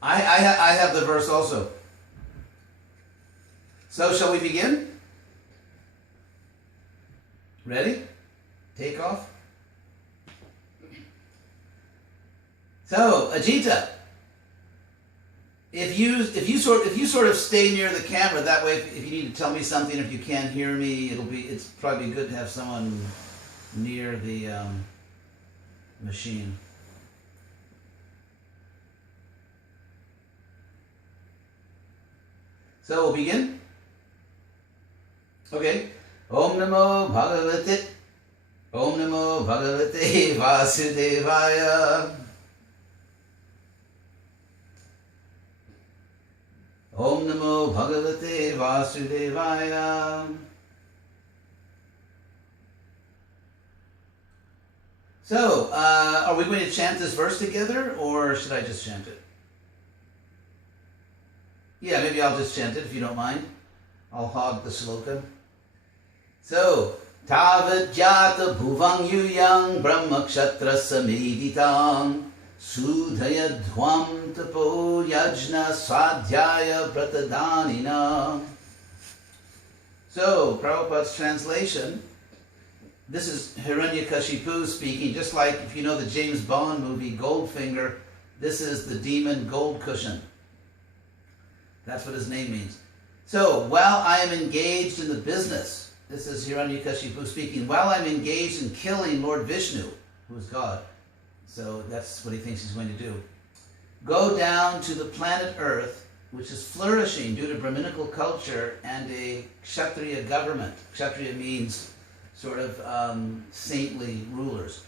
I have the verse also. So shall we begin? Ready? Take off. So, Ajita, if you sort of stay near the camera, that way if you need to tell me something, if you can't hear me, it's probably good to have someone near the machine. So we'll begin. Okay. Om Namo Bhagavate. Om Namo Bhagavate Vasudevaya. Om Namo Bhagavate Vasudevaya. So, are we going to chant this verse together, or should I just chant it? Yeah, maybe I'll just chant it if you don't mind. I'll hog the sloka. So, Tavat Jata Bhuvang Yuyang Brahma Kshatra Sameditang Sudhaya Dhvam Tapo Yajna Swadhyaya Bratadanina. So, Prabhupada's translation, this is Hiranyakashipu speaking, just like if you know the James Bond movie Goldfinger, this is the demon Gold Cushion. That's what his name means. So, while I am engaged in the business, this is Hiranyakashipu speaking, while I'm engaged in killing Lord Vishnu, who is God, so that's what he thinks he's going to do, go down to the planet Earth, which is flourishing due to Brahminical culture and a Kshatriya government. Kshatriya means sort of saintly rulers.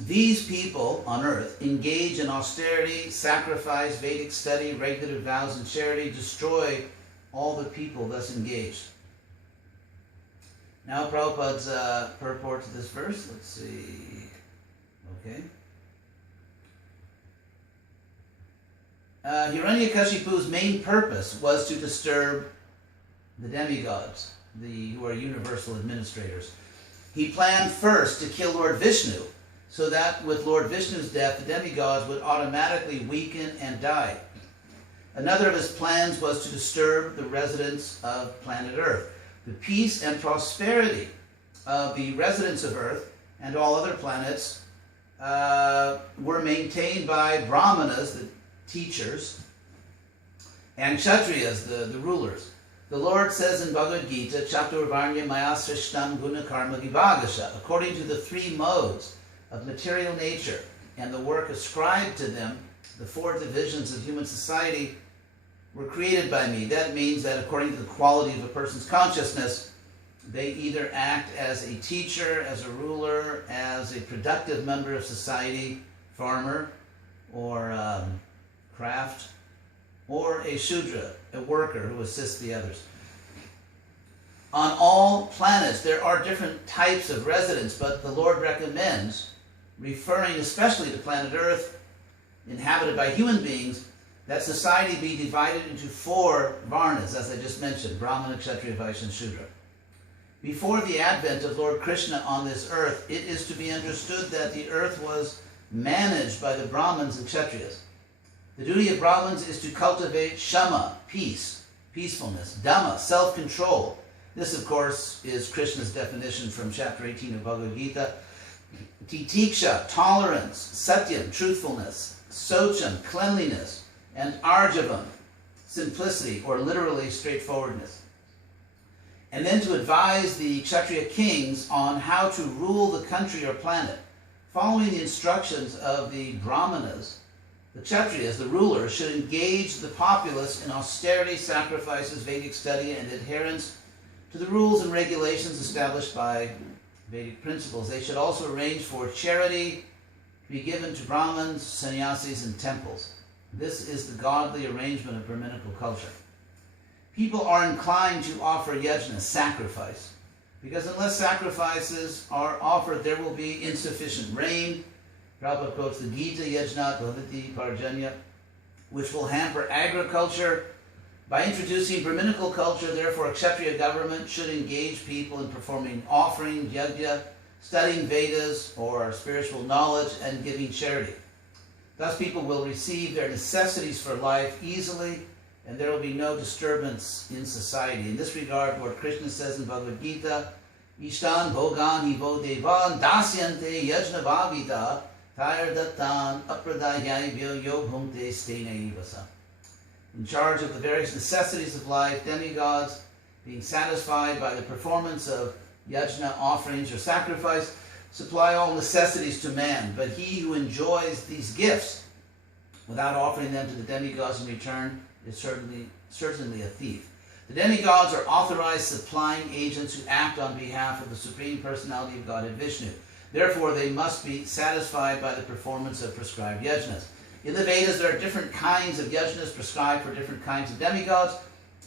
These people on earth engage in austerity, sacrifice, Vedic study, regular vows and charity, destroy all the people thus engaged. Now Prabhupada's purport to this verse. Let's see. Okay. Hiranyakashipu's main purpose was to disturb the demigods, who are universal administrators. He planned first to kill Lord Vishnu, so that with Lord Vishnu's death, the demigods would automatically weaken and die. Another of his plans was to disturb the residents of planet Earth. The peace and prosperity of the residents of Earth and all other planets were maintained by Brahmanas, the teachers, and Kshatriyas, the rulers. The Lord says in Bhagavad Gita, Chaturvarnya Maya Srishtam Guna Karma Vibhagasha, according to the three modes of material nature and the work ascribed to them, the four divisions of human society were created by me. That means that according to the quality of a person's consciousness, they either act as a teacher, as a ruler, as a productive member of society, farmer, or craft, or a Shudra, a worker who assists the others. On all planets, there are different types of residents, but the Lord recommends, referring especially to planet Earth, inhabited by human beings, that society be divided into four varnas, as I just mentioned, Brahmana, Kshatriya, Vaishya, and Shudra. Before the advent of Lord Krishna on this earth, it is to be understood that the earth was managed by the Brahmins and Kshatriyas. The duty of Brahmins is to cultivate Shama, peace, peacefulness, Dhamma, self-control. This, of course, is Krishna's definition from chapter 18 of Bhagavad Gita. Titiksha, tolerance, Satyam, truthfulness, Socham, cleanliness, and Arjavam, simplicity, or literally straightforwardness. And then to advise the Kshatriya kings on how to rule the country or planet. Following the instructions of the Brahmanas, the Kshatriyas, the rulers, should engage the populace in austerity, sacrifices, Vedic study, and adherence to the rules and regulations established by Vedic principles. They should also arrange for charity to be given to Brahmins, sannyasis, and temples. This is the godly arrangement of Brahminical culture. People are inclined to offer yajna, sacrifice, because unless sacrifices are offered, there will be insufficient rain. Prabhupada quotes the Gita, Yajna Bhavati Parjanya, which will hamper agriculture. By introducing Brahminical culture, therefore, a Kshatriya government should engage people in performing offering, yajna, studying Vedas or spiritual knowledge, and giving charity. Thus people will receive their necessities for life easily, and there will be no disturbance in society. In this regard, Lord Krishna says in Bhagavad Gita, Ishtan bhogan hivo devan dasyante yajna bhavita tayar dattan apradayayvyo yo bhunte stena ivasa. In charge of the various necessities of life, demigods, being satisfied by the performance of yajna offerings or sacrifice, supply all necessities to man. But he who enjoys these gifts without offering them to the demigods in return is certainly a thief. The demigods are authorized supplying agents who act on behalf of the Supreme Personality of Godhead Vishnu. Therefore, they must be satisfied by the performance of prescribed yajnas. In the Vedas, there are different kinds of yajnas prescribed for different kinds of demigods,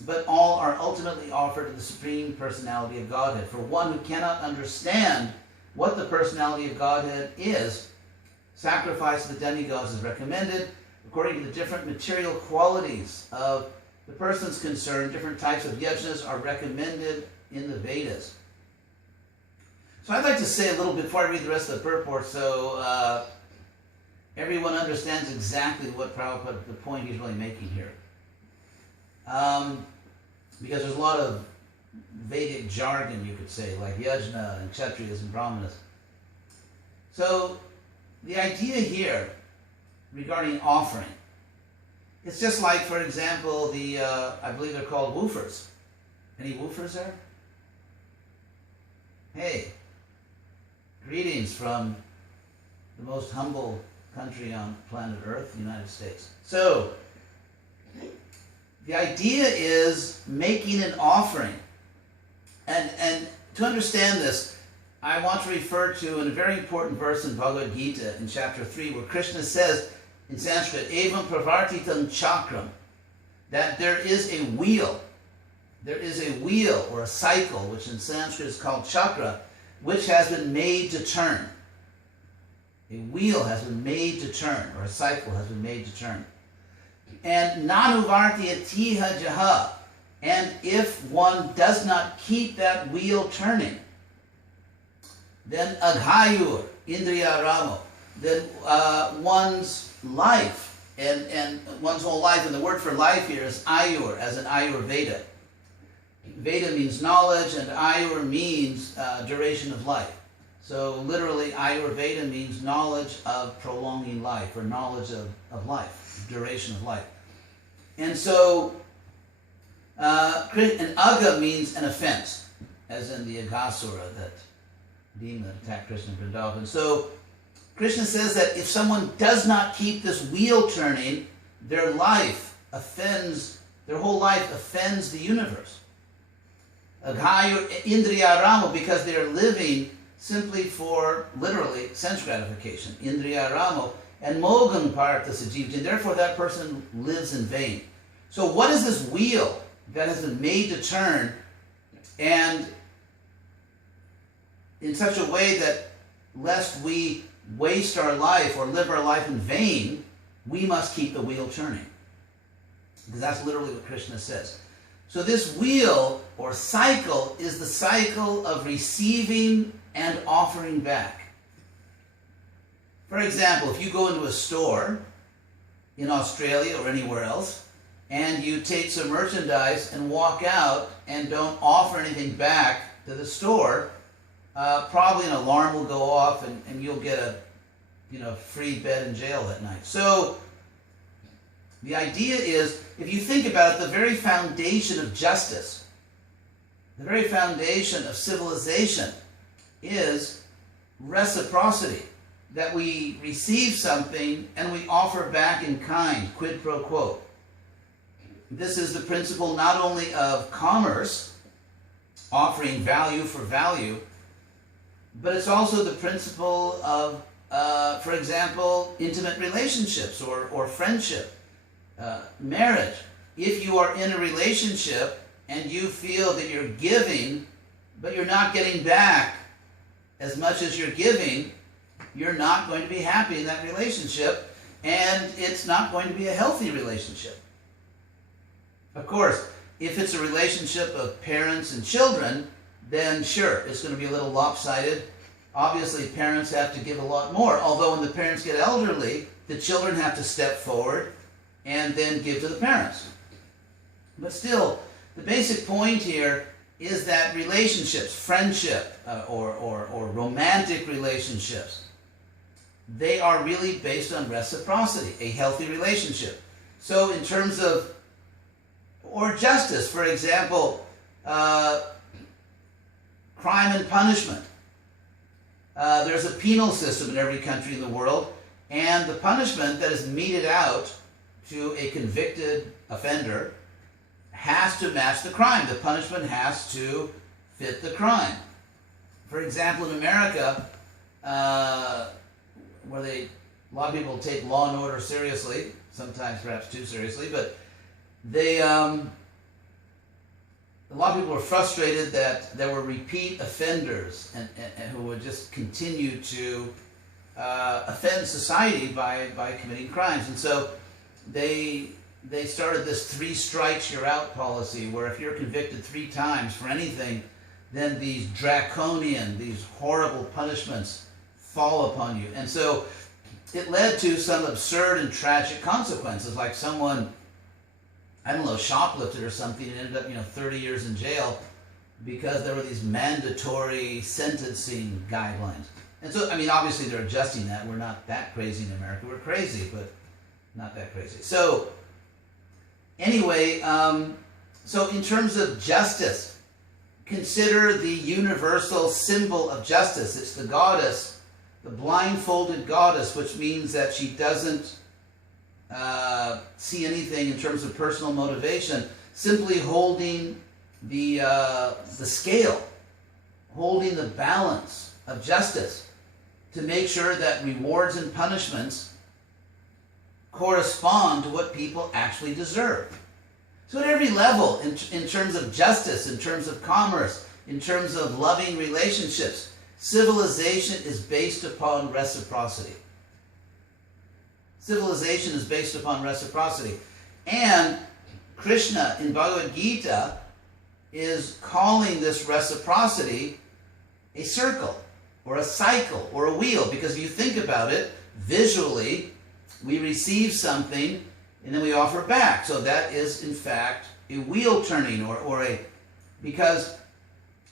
but all are ultimately offered to the Supreme Personality of Godhead. For one who cannot understand what the Personality of Godhead is, sacrifice to the demigods is recommended. According to the different material qualities of the persons concerned, different types of yajnas are recommended in the Vedas. So I'd like to say a little bit before I read the rest of the purport, so everyone understands exactly what Prabhupada, the point he's really making here. Because there's a lot of Vedic jargon, you could say, like yajna and kshatriyas and brahmanas. So the idea here regarding offering, it's just like, for example, the I believe they're called woofers. Any woofers there? Hey, greetings from the most humble country on planet Earth, the United States. So, the idea is making an offering. And to understand this, I want to refer to a very important verse in Bhagavad Gita in chapter 3, where Krishna says in Sanskrit, Evam pravartitam chakram, that there is a wheel. There is a wheel or a cycle, which in Sanskrit is called chakra, which has been made to turn. A wheel has been made to turn, or a cycle has been made to turn. And nanuvarti atiha jaha, and if one does not keep that wheel turning, then aghayur, indriya ramo, then one's life, and one's whole life, and the word for life here is ayur, as in Ayurveda. Veda means knowledge, and ayur means duration of life. So literally, Ayurveda means knowledge of prolonging life, or knowledge of life, duration of life. And so, an aga means an offense, as in the Aghasura, that demon that attacked Krishna in Vrindavan. So, Krishna says that if someone does not keep this wheel turning, their life offends, their whole life offends the universe. Aghayur indriya ramo, because they are living simply for, literally, sense gratification. Indriya ramo. And mogam partha sajivti, and therefore that person lives in vain. So what is this wheel that has been made to turn, and in such a way that lest we waste our life or live our life in vain, we must keep the wheel turning. Because that's literally what Krishna says. So this wheel or cycle is the cycle of receiving and offering back. For example, if you go into a store in Australia or anywhere else, and you take some merchandise and walk out and don't offer anything back to the store, probably an alarm will go off and you'll get a free bed in jail that night. So the idea is, if you think about it, the very foundation of justice, the very foundation of civilization is reciprocity. That we receive something and we offer back in kind, quid pro quo. This is the principle not only of commerce, offering value for value, but it's also the principle of, for example, intimate relationships or friendship, marriage. If you are in a relationship and you feel that you're giving, but you're not getting back as much as you're giving, you're not going to be happy in that relationship, and it's not going to be a healthy relationship. Of course, if it's a relationship of parents and children, then sure, it's going to be a little lopsided. Obviously, parents have to give a lot more, although when the parents get elderly, the children have to step forward and then give to the parents. But still, the basic point here is that relationships, friendship, or romantic relationships, they are really based on reciprocity, a healthy relationship. So in terms of, or justice, for example, crime and punishment. There's a penal system in every country in the world, and the punishment that is meted out to a convicted offender has to match the crime. The punishment has to fit the crime. For example, in America, where a lot of people take law and order seriously, sometimes perhaps too seriously, but a lot of people were frustrated that there were repeat offenders and who would just continue to offend society by committing crimes. And so they started this 3 strikes you're out policy, where if you're convicted 3 times for anything, then these draconian, these horrible punishments fall upon you. And so it led to some absurd and tragic consequences, like someone, I don't know, shoplifted or something and ended up, 30 years in jail because there were these mandatory sentencing guidelines. And so, obviously they're adjusting that. We're not that crazy in America. We're crazy, but not that crazy. So, anyway, so in terms of justice, consider the universal symbol of justice. It's the goddess, the blindfolded goddess, which means that she doesn't see anything in terms of personal motivation, simply holding the scale, holding the balance of justice to make sure that rewards and punishments correspond to what people actually deserve. So at every level, in terms of justice, in terms of commerce, in terms of loving relationships, civilization is based upon reciprocity. Civilization is based upon reciprocity. And Krishna in Bhagavad Gita is calling this reciprocity a circle, or a cycle, or a wheel. Because if you think about it, visually, we receive something and then we offer back. So that is, in fact, a wheel turning, because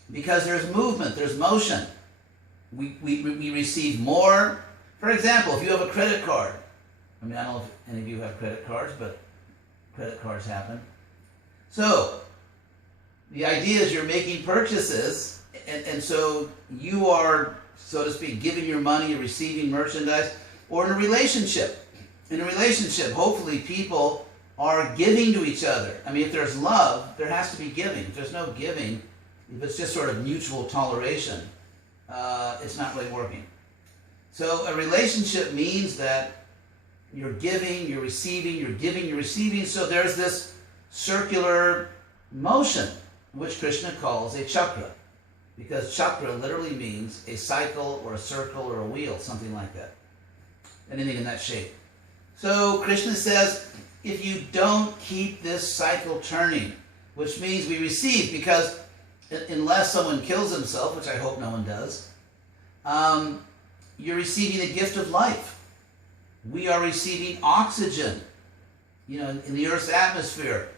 there's movement, there's motion. We receive more. For example, if you have a credit card, I don't know if any of you have credit cards, but credit cards happen. So the idea is you're making purchases, and so you are, so to speak, giving your money, receiving merchandise, or in a relationship. In a relationship, hopefully people are giving to each other. If there's love, there has to be giving. If there's no giving, if it's just sort of mutual toleration, it's not really working. So a relationship means that you're giving, you're receiving, you're giving, you're receiving. So there's this circular motion, which Krishna calls a chakra. Because chakra literally means a cycle or a circle or a wheel, something like that. Anything in that shape. So Krishna says, if you don't keep this cycle turning, which means we receive, because unless someone kills himself, which I hope no one does, you're receiving the gift of life. We are receiving oxygen, in the Earth's atmosphere.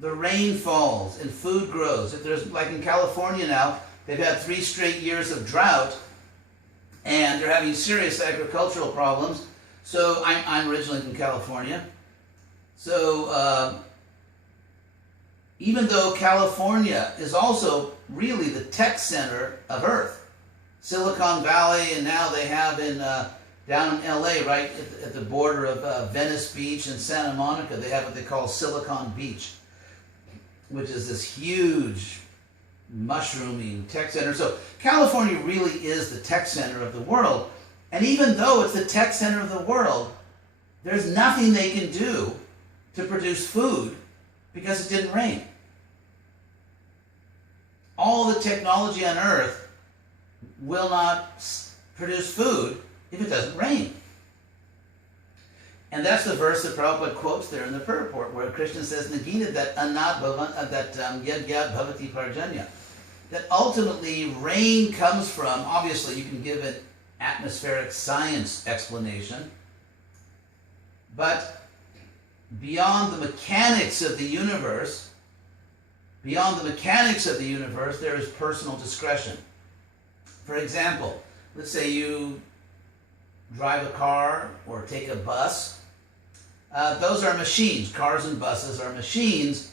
The rain falls and food grows. If there's, like in California now, they've had 3 straight years of drought, and they're having serious agricultural problems. So I'm originally from California. So even though California is also really the tech center of Earth, Silicon Valley, and now they have down in LA, right at the border of Venice Beach and Santa Monica, they have what they call Silicon Beach, which is this huge mushrooming tech center. So California really is the tech center of the world. And even though it's the tech center of the world, there's nothing they can do to produce food because it didn't rain. All the technology on Earth will not produce food if it doesn't rain. And that's the verse that Prabhupada quotes there in the purport, where Krishna says in the Gita that yagyat bhavati parjanya, that ultimately rain comes from, obviously you can give an atmospheric science explanation, But beyond the mechanics of the universe, there is personal discretion. For example, let's say you drive a car or take a bus. Those are machines. Cars and buses are machines,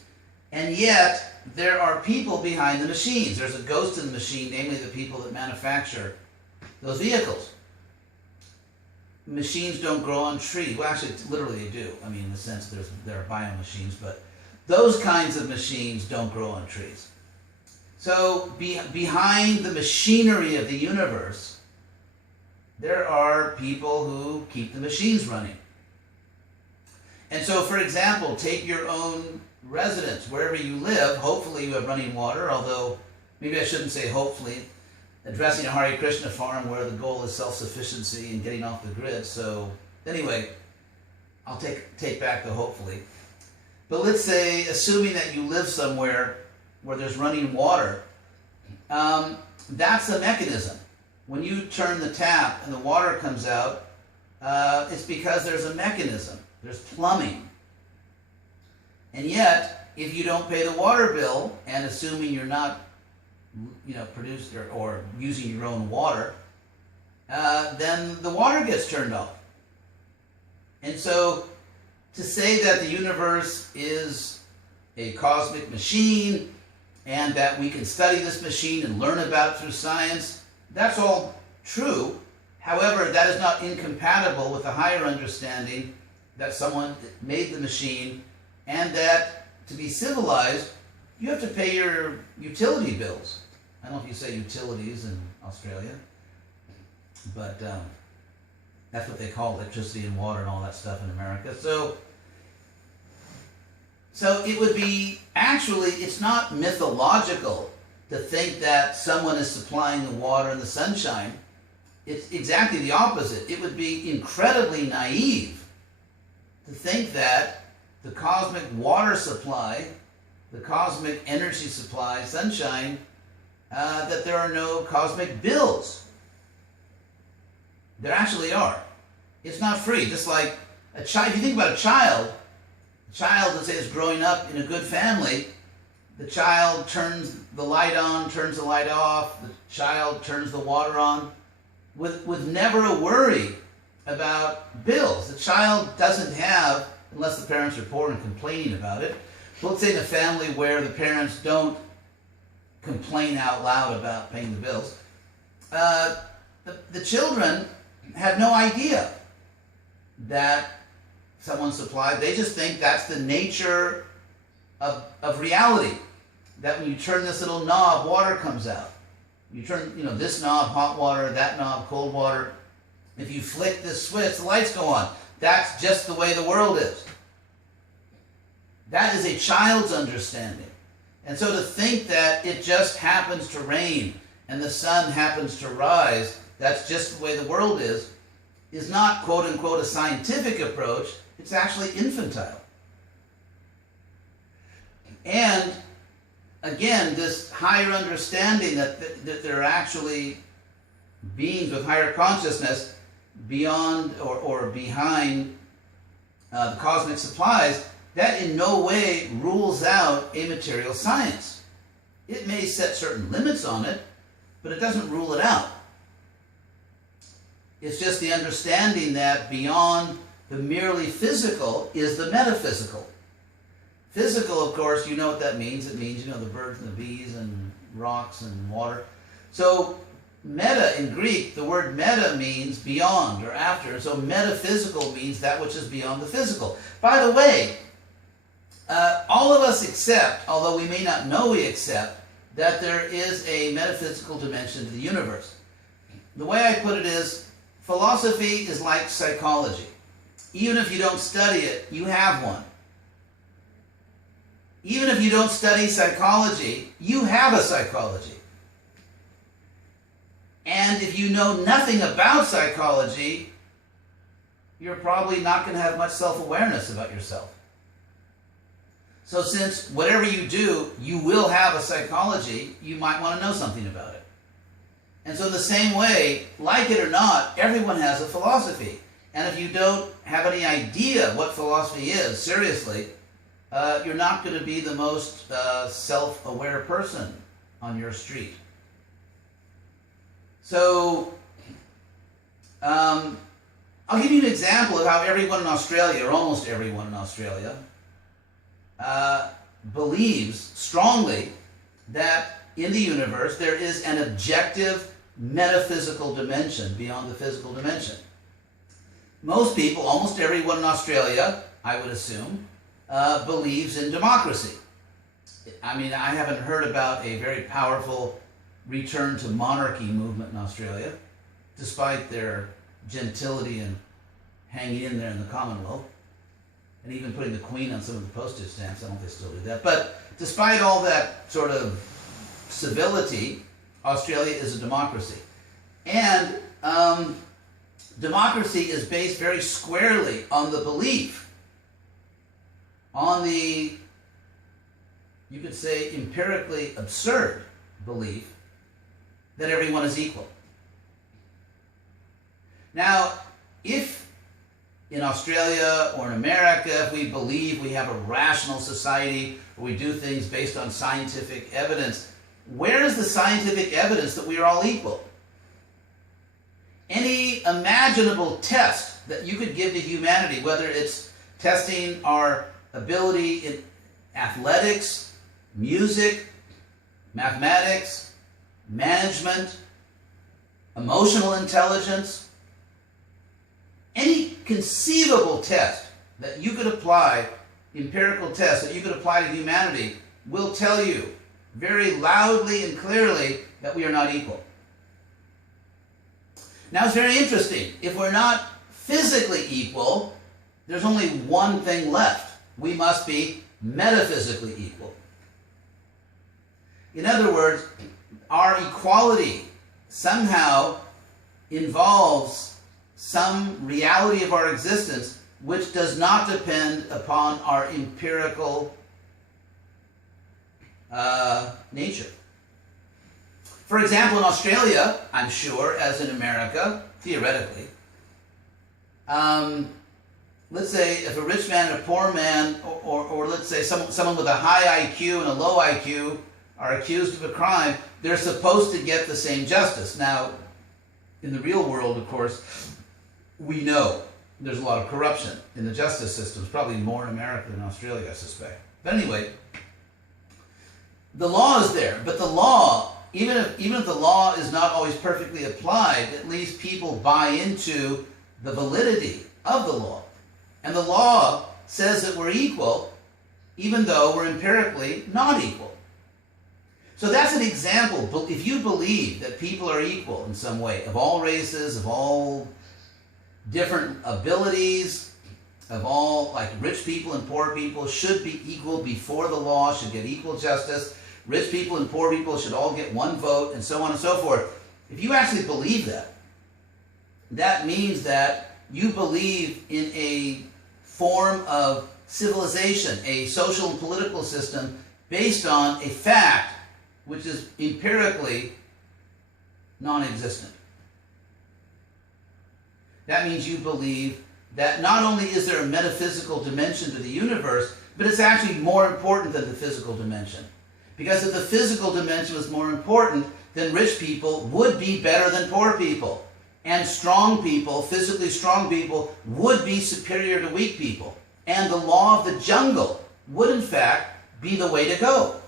and yet there are people behind the machines. There's a ghost in the machine, namely the people that manufacture those vehicles. Machines don't grow on trees. Well, actually, literally they do. I mean, in the sense there are biomachines, but those kinds of machines don't grow on trees. So behind the machinery of the universe, there are people who keep the machines running. And so, for example, take your own residence, wherever you live. Hopefully you have running water, although maybe I shouldn't say hopefully. Addressing a Hare Krishna farm where the goal is self-sufficiency and getting off the grid. So anyway, I'll take back the hopefully. But let's say, assuming that you live somewhere where there's running water, that's a mechanism. When you turn the tap and the water comes out, it's because there's a mechanism. There's plumbing. And yet, if you don't pay the water bill, and assuming you're not produced or using your own water, then the water gets turned off. And so, to say that the universe is a cosmic machine, and that we can study this machine and learn about it through science, that's all true. However, that is not incompatible with a higher understanding that someone made the machine, and that to be civilized, you have to pay your utility bills. I don't know if you say utilities in Australia, but that's what they call electricity and water and all that stuff in America. So it would be, actually, it's not mythological to think that someone is supplying the water and the sunshine. It's exactly the opposite. It would be incredibly naive to think that the cosmic water supply, the cosmic energy supply, sunshine, that there are no cosmic bills. There actually are. It's not free. Just like a child, if you think about a child, let's say, is growing up in a good family, the child turns the light on, turns the light off, the child turns the water on, with never a worry about bills. The child doesn't have, unless the parents are poor and complaining about it. But let's say in a family where the parents don't complain out loud about paying the bills, the children have no idea that someone supplied. They just think that's the nature of reality. That when you turn this little knob, water comes out. You turn, this knob, hot water, that knob, cold water. If you flick this switch, the lights go on. That's just the way the world is. That is a child's understanding. And so to think that it just happens to rain and the sun happens to rise, that's just the way the world is not, quote unquote, a scientific approach. It's actually infantile. And again, this higher understanding that there are actually beings with higher consciousness beyond or behind the cosmic supplies, that in no way rules out a material science. It may set certain limits on it, but it doesn't rule it out. It's just the understanding that beyond the merely physical is the metaphysical. Physical, of course, you know what that means. It means, the birds and the bees and rocks and water. So meta in Greek, the word meta means beyond or after. So metaphysical means that which is beyond the physical. By the way, all of us accept, although we may not know we accept, that there is a metaphysical dimension to the universe. The way I put it is, philosophy is like psychology. Even if you don't study it, you have one. Even if you don't study psychology, you have a psychology. And if you know nothing about psychology, you're probably not going to have much self-awareness about yourself. So since whatever you do, you will have a psychology, you might want to know something about it. And so in the same way, like it or not, everyone has a philosophy. And if you don't have any idea what philosophy is, seriously, you're not going to be the most self-aware person on your street. So, I'll give you an example of how everyone in Australia, or almost everyone in Australia, believes strongly that in the universe there is an objective metaphysical dimension beyond the physical dimension. Most people, almost everyone in Australia, I would assume, believes in democracy. I mean, I haven't heard about a very powerful return to monarchy movement in Australia, despite their gentility and hanging in there in the Commonwealth, and even putting the Queen on some of the postage stamps. I don't know if they still do that. But despite all that sort of civility, Australia is a democracy. And democracy is based very squarely on the belief, on the, you could say, empirically absurd belief that everyone is equal. Now, if in Australia or in America, if we believe we have a rational society, or we do things based on scientific evidence, where is the scientific evidence that we are all equal? Any imaginable test that you could give to humanity, whether it's testing our ability in athletics, music, mathematics, management, emotional intelligence, any conceivable test that you could apply, empirical test that you could apply to humanity, will tell you very loudly and clearly that we are not equal. Now it's very interesting. If we're not physically equal, there's only one thing left. We must be metaphysically equal. In other words, our equality somehow involves some reality of our existence which does not depend upon our empirical nature. For example, in Australia, I'm sure, as in America, theoretically, let's say if a rich man and a poor man, or let's say someone with a high IQ and a low IQ are accused of a crime, they're supposed to get the same justice. Now, in the real world, of course, we know there's a lot of corruption in the justice systems, probably more in America than Australia, I suspect. But anyway, the law is there, but the law, even if the law is not always perfectly applied, at least people buy into the validity of the law. And the law says that we're equal, even though we're empirically not equal. So that's an example. If you believe that people are equal in some way, of all races, of all different abilities, of all, like rich people and poor people should be equal before the law, should get equal justice. Rich people and poor people should all get one vote, and so on and so forth. If you actually believe that, that means that you believe in a form of civilization, a social and political system based on a fact which is empirically non-existent. That means you believe that not only is there a metaphysical dimension to the universe, but it's actually more important than the physical dimension. Because if the physical dimension was more important, then rich people would be better than poor people. And strong people, physically strong people, would be superior to weak people. And the law of the jungle would, in fact, be the way to go.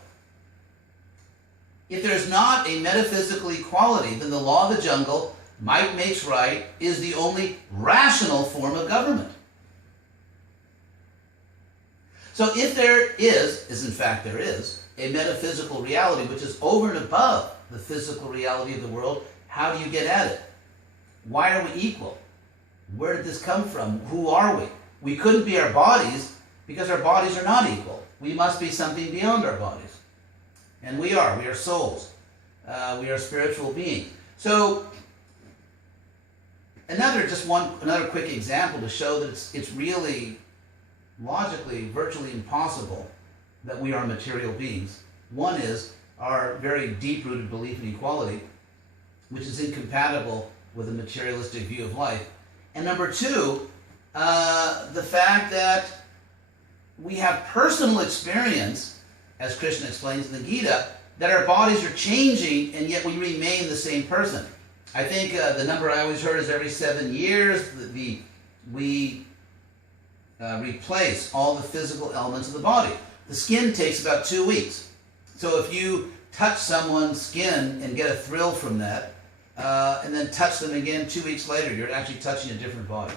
If there's not a metaphysical equality, then the law of the jungle, might makes right, is the only rational form of government. So if there is, as in fact there is, a metaphysical reality which is over and above the physical reality of the world, how do you get at it? Why are we equal? Where did this come from? Who are we? We couldn't be our bodies because our bodies are not equal. We must be something beyond our bodies. And we are. We are souls. We are spiritual beings. So, another quick example to show that it's really logically virtually impossible that we are material beings. One is our very deep-rooted belief in equality, which is incompatible with a materialistic view of life. And number two, the fact that we have personal experience, as Krishna explains in the Gita, that our bodies are changing and yet we remain the same person. I think the number I always heard is every 7 years we replace all the physical elements of the body. The skin takes about 2 weeks. So if you touch someone's skin and get a thrill from that, and then touch them again 2 weeks later, you're actually touching a different body.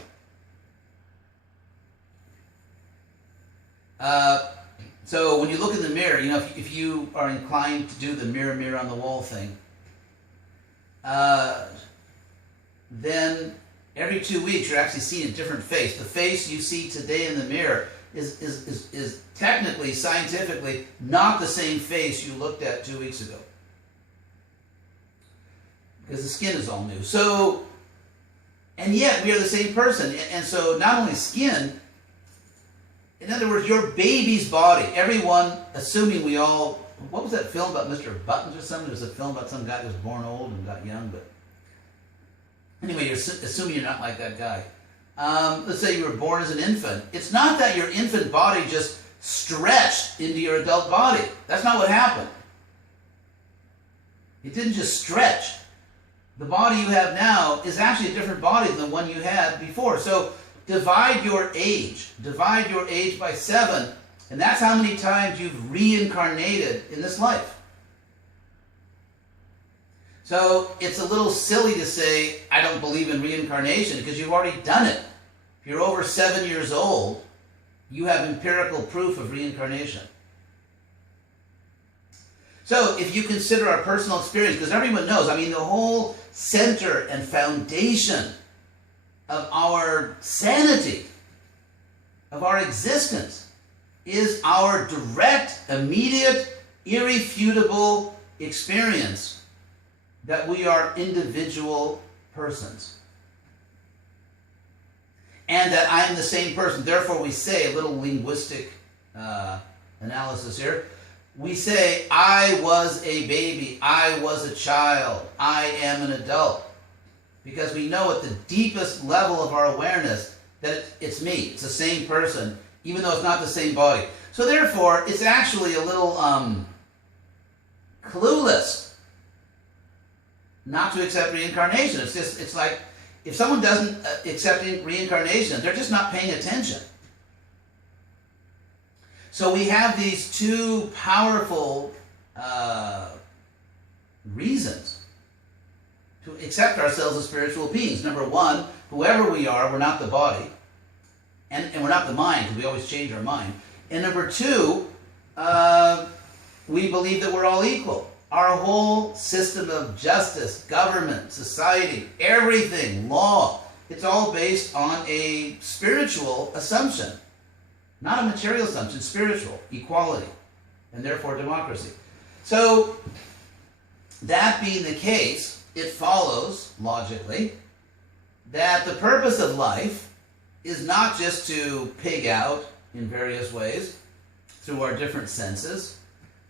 So when you look in the mirror, you know, if you are inclined to do the mirror, mirror on the wall thing, then every 2 weeks you're actually seeing a different face. The face you see today in the mirror is technically, scientifically, not the same face you looked at 2 weeks ago. Because the skin is all new. So, and yet we are the same person. And so not only skin, in other words, your baby's body, everyone, assuming we all, what was that film about Mr. Buttons or something? There was a film about some guy who was born old and got young, but anyway, you're assuming you're not like that guy. Let's say you were born as an infant. It's not that your infant body just stretched into your adult body. That's not what happened. It didn't just stretch. The body you have now is actually a different body than the one you had before. So divide your age by 7, and that's how many times you've reincarnated in this life. So it's a little silly to say, I don't believe in reincarnation, because you've already done it. If you're over 7 years old, you have empirical proof of reincarnation. So if you consider our personal experience, because everyone knows, I mean, the whole center and foundation of our sanity, of our existence, is our direct, immediate, irrefutable experience that we are individual persons. And that I am the same person. Therefore we say, a little linguistic analysis here, we say, I was a baby, I was a child, I am an adult. Because we know at the deepest level of our awareness that it's me, it's the same person, even though it's not the same body. So therefore, it's actually a little clueless not to accept reincarnation. It's like, if someone doesn't accept reincarnation, they're just not paying attention. So we have these two powerful reasons to accept ourselves as spiritual beings. Number one, whoever we are, we're not the body. And we're not the mind, because we always change our mind. And number two, we believe that we're all equal. Our whole system of justice, government, society, everything, law, it's all based on a spiritual assumption. Not a material assumption, spiritual, equality, and therefore democracy. So, that being the case, it follows, logically, that the purpose of life is not just to pig out in various ways through our different senses,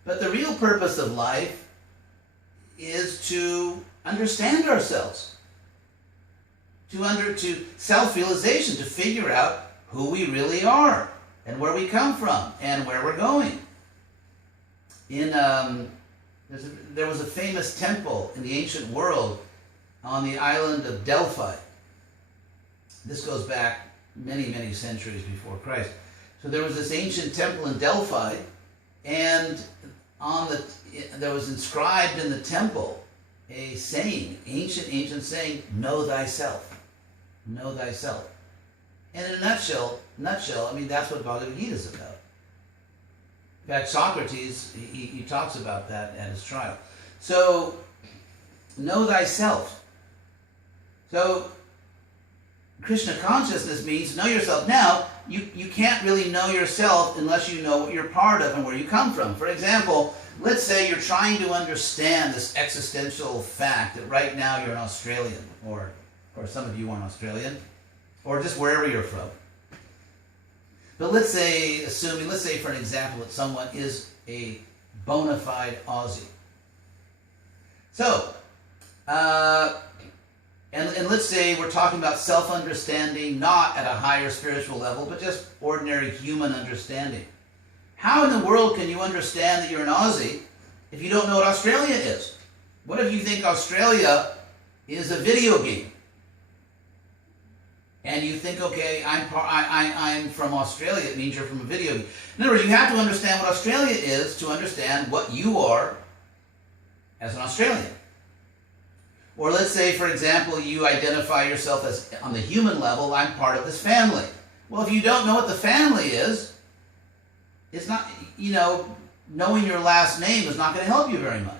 but the real purpose of life is to understand ourselves, to self-realization, to figure out who we really are and where we come from and where we're going. There was a famous temple in the ancient world on the island of Delphi. This goes back many, many centuries before Christ. So there was this ancient temple in Delphi, and there was inscribed in the temple a saying, ancient saying, know thyself. Know thyself. And in a nutshell, I mean, that's what Bhagavad Gita is about. In fact, Socrates, he talks about that at his trial. So, know thyself. So, Krishna consciousness means know yourself. Now, you can't really know yourself unless you know what you're part of and where you come from. For example, let's say you're trying to understand this existential fact that right now you're an Australian, or some of you aren't Australian, or just wherever you're from. But let's say for an example that someone is a bona fide Aussie. So, And let's say we're talking about self-understanding not at a higher spiritual level, but just ordinary human understanding. How in the world can you understand that you're an Aussie if you don't know what Australia is? What if you think Australia is a video game? And you think, okay, I'm from Australia, it means you're from a video game. In other words, you have to understand what Australia is to understand what you are as an Australian. Or let's say, for example, you identify yourself as, on the human level, I'm part of this family. Well, if you don't know what the family is, it's not, knowing your last name is not going to help you very much.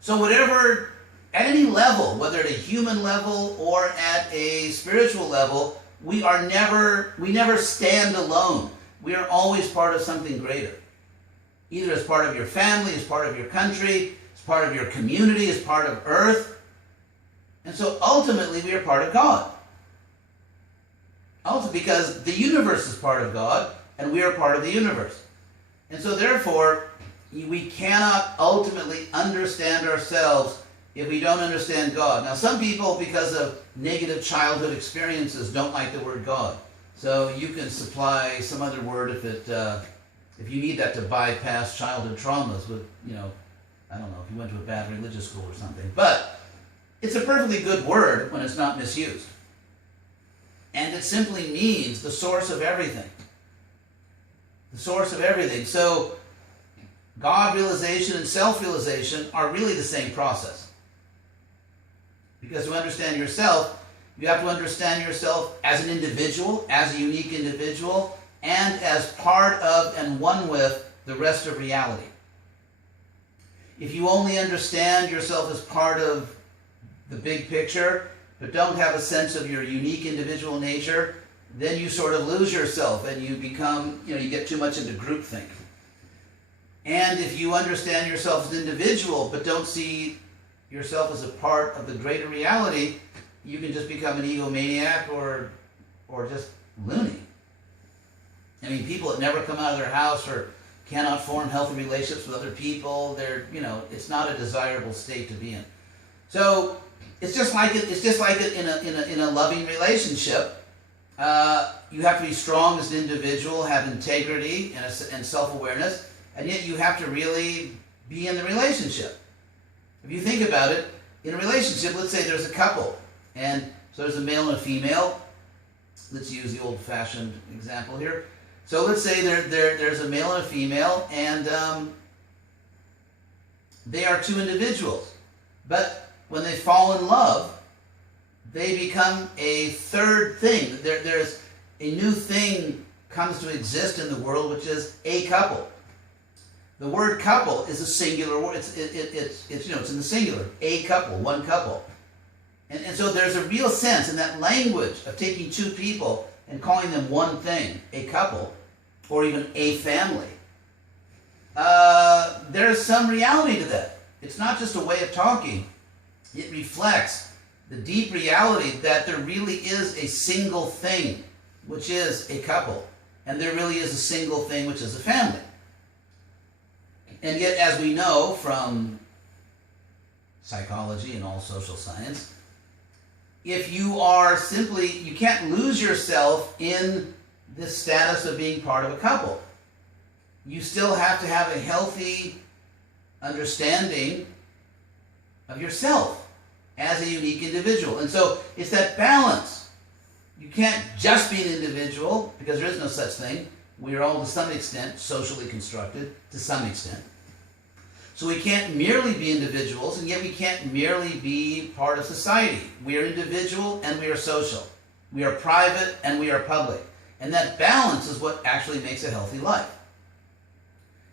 So whatever, at any level, whether at a human level or at a spiritual level, we never stand alone. We are always part of something greater. Either as part of your family, as part of your country, as part of your community, as part of Earth. And so ultimately we are part of God. Also because the universe is part of God and we are part of the universe. And so therefore, we cannot ultimately understand ourselves if we don't understand God. Now some people, because of negative childhood experiences, don't like the word God. So you can supply some other word if you need that to bypass childhood traumas with, I don't know, if you went to a bad religious school or something. But it's a perfectly good word when it's not misused. And it simply means the source of everything. The source of everything. So God realization and self-realization are really the same process. Because to understand yourself, you have to understand yourself as an individual, as a unique individual, and as part of and one with the rest of reality. If you only understand yourself as part of the big picture, but don't have a sense of your unique individual nature, then you sort of lose yourself and you become, you get too much into groupthink. And if you understand yourself as an individual, but don't see yourself as a part of the greater reality, you can just become an egomaniac or just loony. I mean, people that never come out of their house or cannot form healthy relationships with other people, it's not a desirable state to be in. So it's just like it in a loving relationship. You have to be strong as an individual, have integrity and self-awareness, and yet you have to really be in the relationship. If you think about it, in a relationship, let's say there's a couple, and so there's a male and a female. Let's use the old-fashioned example here. So let's say there's a male and a female, and they are two individuals. But when they fall in love, they become a third thing. There's a new thing comes to exist in the world, which is a couple. The word couple is a singular word. It's in the singular. A couple, one couple. And so there's a real sense in that language of taking two people and calling them one thing, a couple, or even a family. There's some reality to that. It's not just a way of talking. It reflects the deep reality that there really is a single thing, which is a couple. And there really is a single thing, which is a family. And yet, as we know from psychology and all social science, if you are simply, you can't lose yourself in this status of being part of a couple. You still have to have a healthy understanding of yourself as a unique individual. And so it's that balance. You can't just be an individual, because there is no such thing. We are all to some extent socially constructed, to some extent. So we can't merely be individuals, and yet we can't merely be part of society. We are individual and we are social. We are private and we are public. And that balance is what actually makes a healthy life.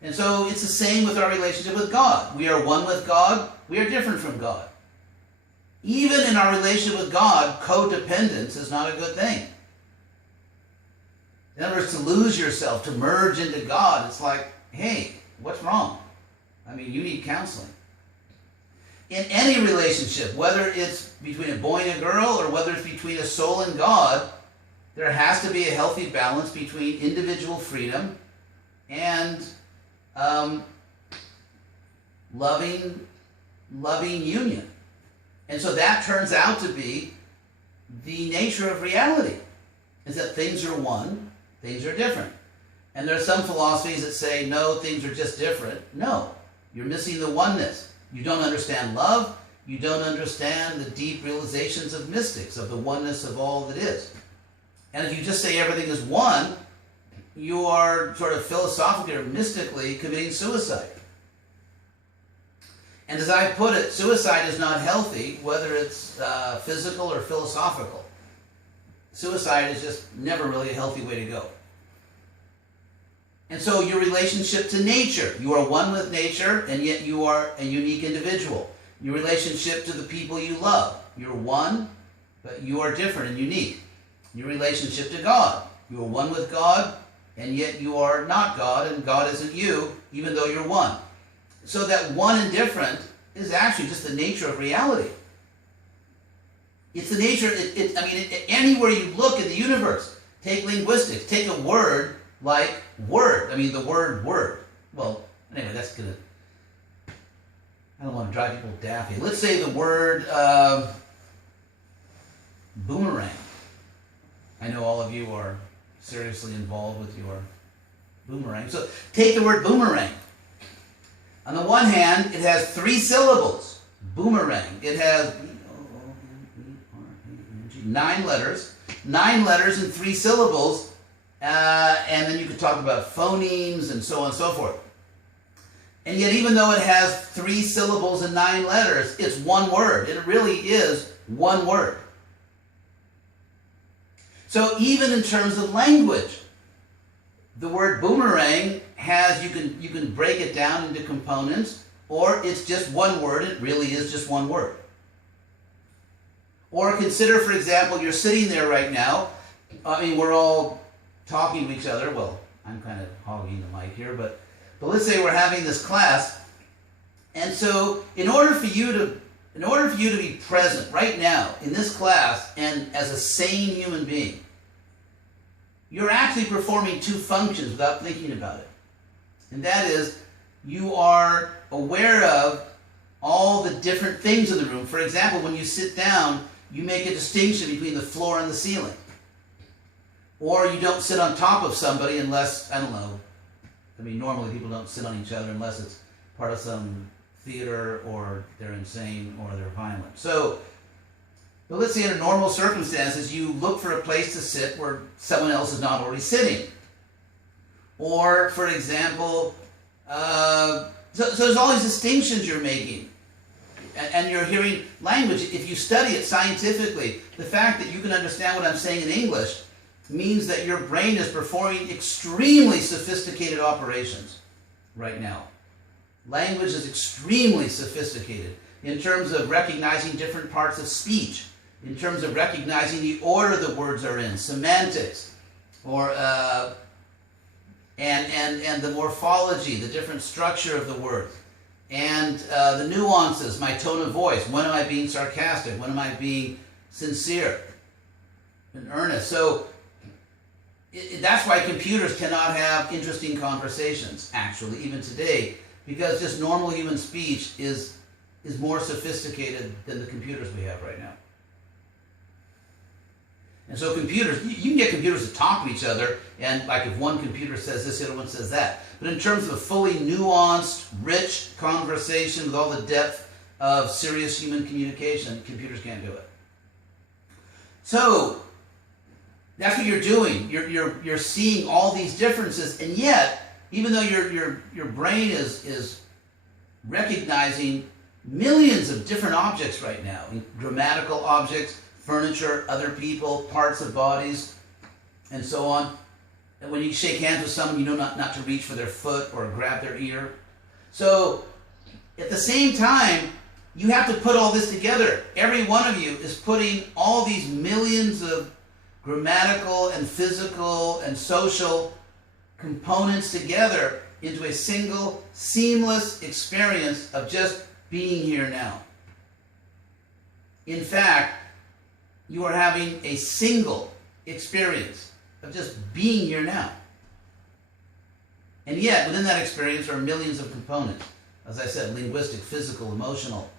And so it's the same with our relationship with God. We are one with God. We are different from God. Even in our relationship with God, codependence is not a good thing. In other words, to lose yourself, to merge into God, it's like, hey, what's wrong? I mean, you need counseling. In any relationship, whether it's between a boy and a girl or whether it's between a soul and God, there has to be a healthy balance between individual freedom and loving union. And so that turns out to be the nature of reality, is that things are one, things are different. And there are some philosophies that say, no, things are just different. No, you're missing the oneness. You don't understand love. You don't understand the deep realizations of mystics, of the oneness of all that is. And if you just say everything is one, you are sort of philosophically or mystically committing suicide. And as I put it, suicide is not healthy, whether it's physical or philosophical. Suicide is just never really a healthy way to go. And so your relationship to nature, you are one with nature, and yet you are a unique individual. Your relationship to the people you love, you're one, but you are different and unique. Your relationship to God, you are one with God, and yet you are not God, and God isn't you, even though you're one. So that one and different is actually just the nature of reality. It's the nature, anywhere you look in the universe, take linguistics, take a word like word. The word word. Well, anyway, that's going to, I don't want to drive people daffy. Let's say the word boomerang. I know all of you are seriously involved with your boomerang. So take the word boomerang. On the one hand, it has 3 syllables. Boomerang. It has 9 letters. 9 letters and 3 syllables. And then you could talk about phonemes and so on and so forth. And yet, even though it has 3 syllables and 9 letters, it's one word. It really is one word. So even in terms of language, the word boomerang has, you can break it down into components, or it's just one word. It really is just one word. Or consider, for example, you're sitting there right now. We're all talking to each other. Well, I'm kind of hogging the mic here, but let's say we're having this class. And so in order for you to be present right now in this class and as a sane human being, you're actually performing 2 functions without thinking about it. And that is, you are aware of all the different things in the room. For example, when you sit down, you make a distinction between the floor and the ceiling. Or you don't sit on top of somebody unless, I don't know, normally people don't sit on each other unless it's part of some theater, or they're insane, or they're violent. But let's say in normal circumstances, you look for a place to sit where someone else is not already sitting. Or, for example, so there's all these distinctions you're making. And you're hearing language. If you study it scientifically, the fact that you can understand what I'm saying in English means that your brain is performing extremely sophisticated operations right now. Language is extremely sophisticated in terms of recognizing different parts of speech, in terms of recognizing the order the words are in, semantics, or and the morphology, the different structure of the words, and the nuances, my tone of voice. When am I being sarcastic? When am I being sincere and earnest? So that's why computers cannot have interesting conversations, actually, even today, because just normal human speech is more sophisticated than the computers we have right now. And so computers, you can get computers to talk to each other, and like if one computer says this, the other one says that. But in terms of a fully nuanced, rich conversation with all the depth of serious human communication, computers can't do it. So that's what you're doing. You're seeing all these differences, and yet, even though your brain is recognizing millions of different objects right now, grammatical objects, furniture, other people, parts of bodies, and so on. And when you shake hands with someone, you know not to reach for their foot or grab their ear. So at the same time, you have to put all this together. Every one of you is putting all these millions of grammatical and physical and social components together into a single, seamless experience of just being here now. In fact, you are having a single experience of just being here now. And yet, within that experience are millions of components. As I said, linguistic, physical, emotional,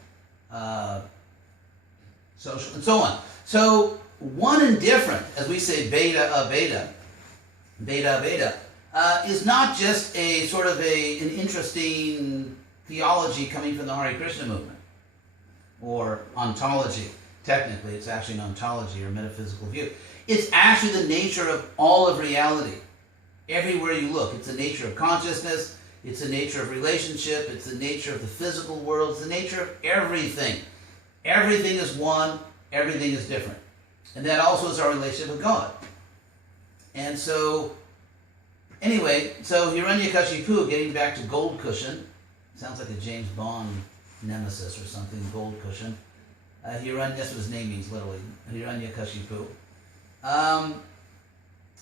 social, and so on. So one and different, as we say, beta, is not just a sort of an interesting theology coming from the Hare Krishna movement, or ontology. Technically, it's actually an ontology or metaphysical view. It's actually the nature of all of reality. Everywhere you look, it's the nature of consciousness, it's the nature of relationship, it's the nature of the physical world, it's the nature of everything. Everything is one, everything is different. And that also is our relationship with God. And so, anyway, so Hiranyakashipu, getting back to Gold Cushion, sounds like a James Bond nemesis or something, Gold Cushion. That's what his name means, literally, Hiranyakashipu.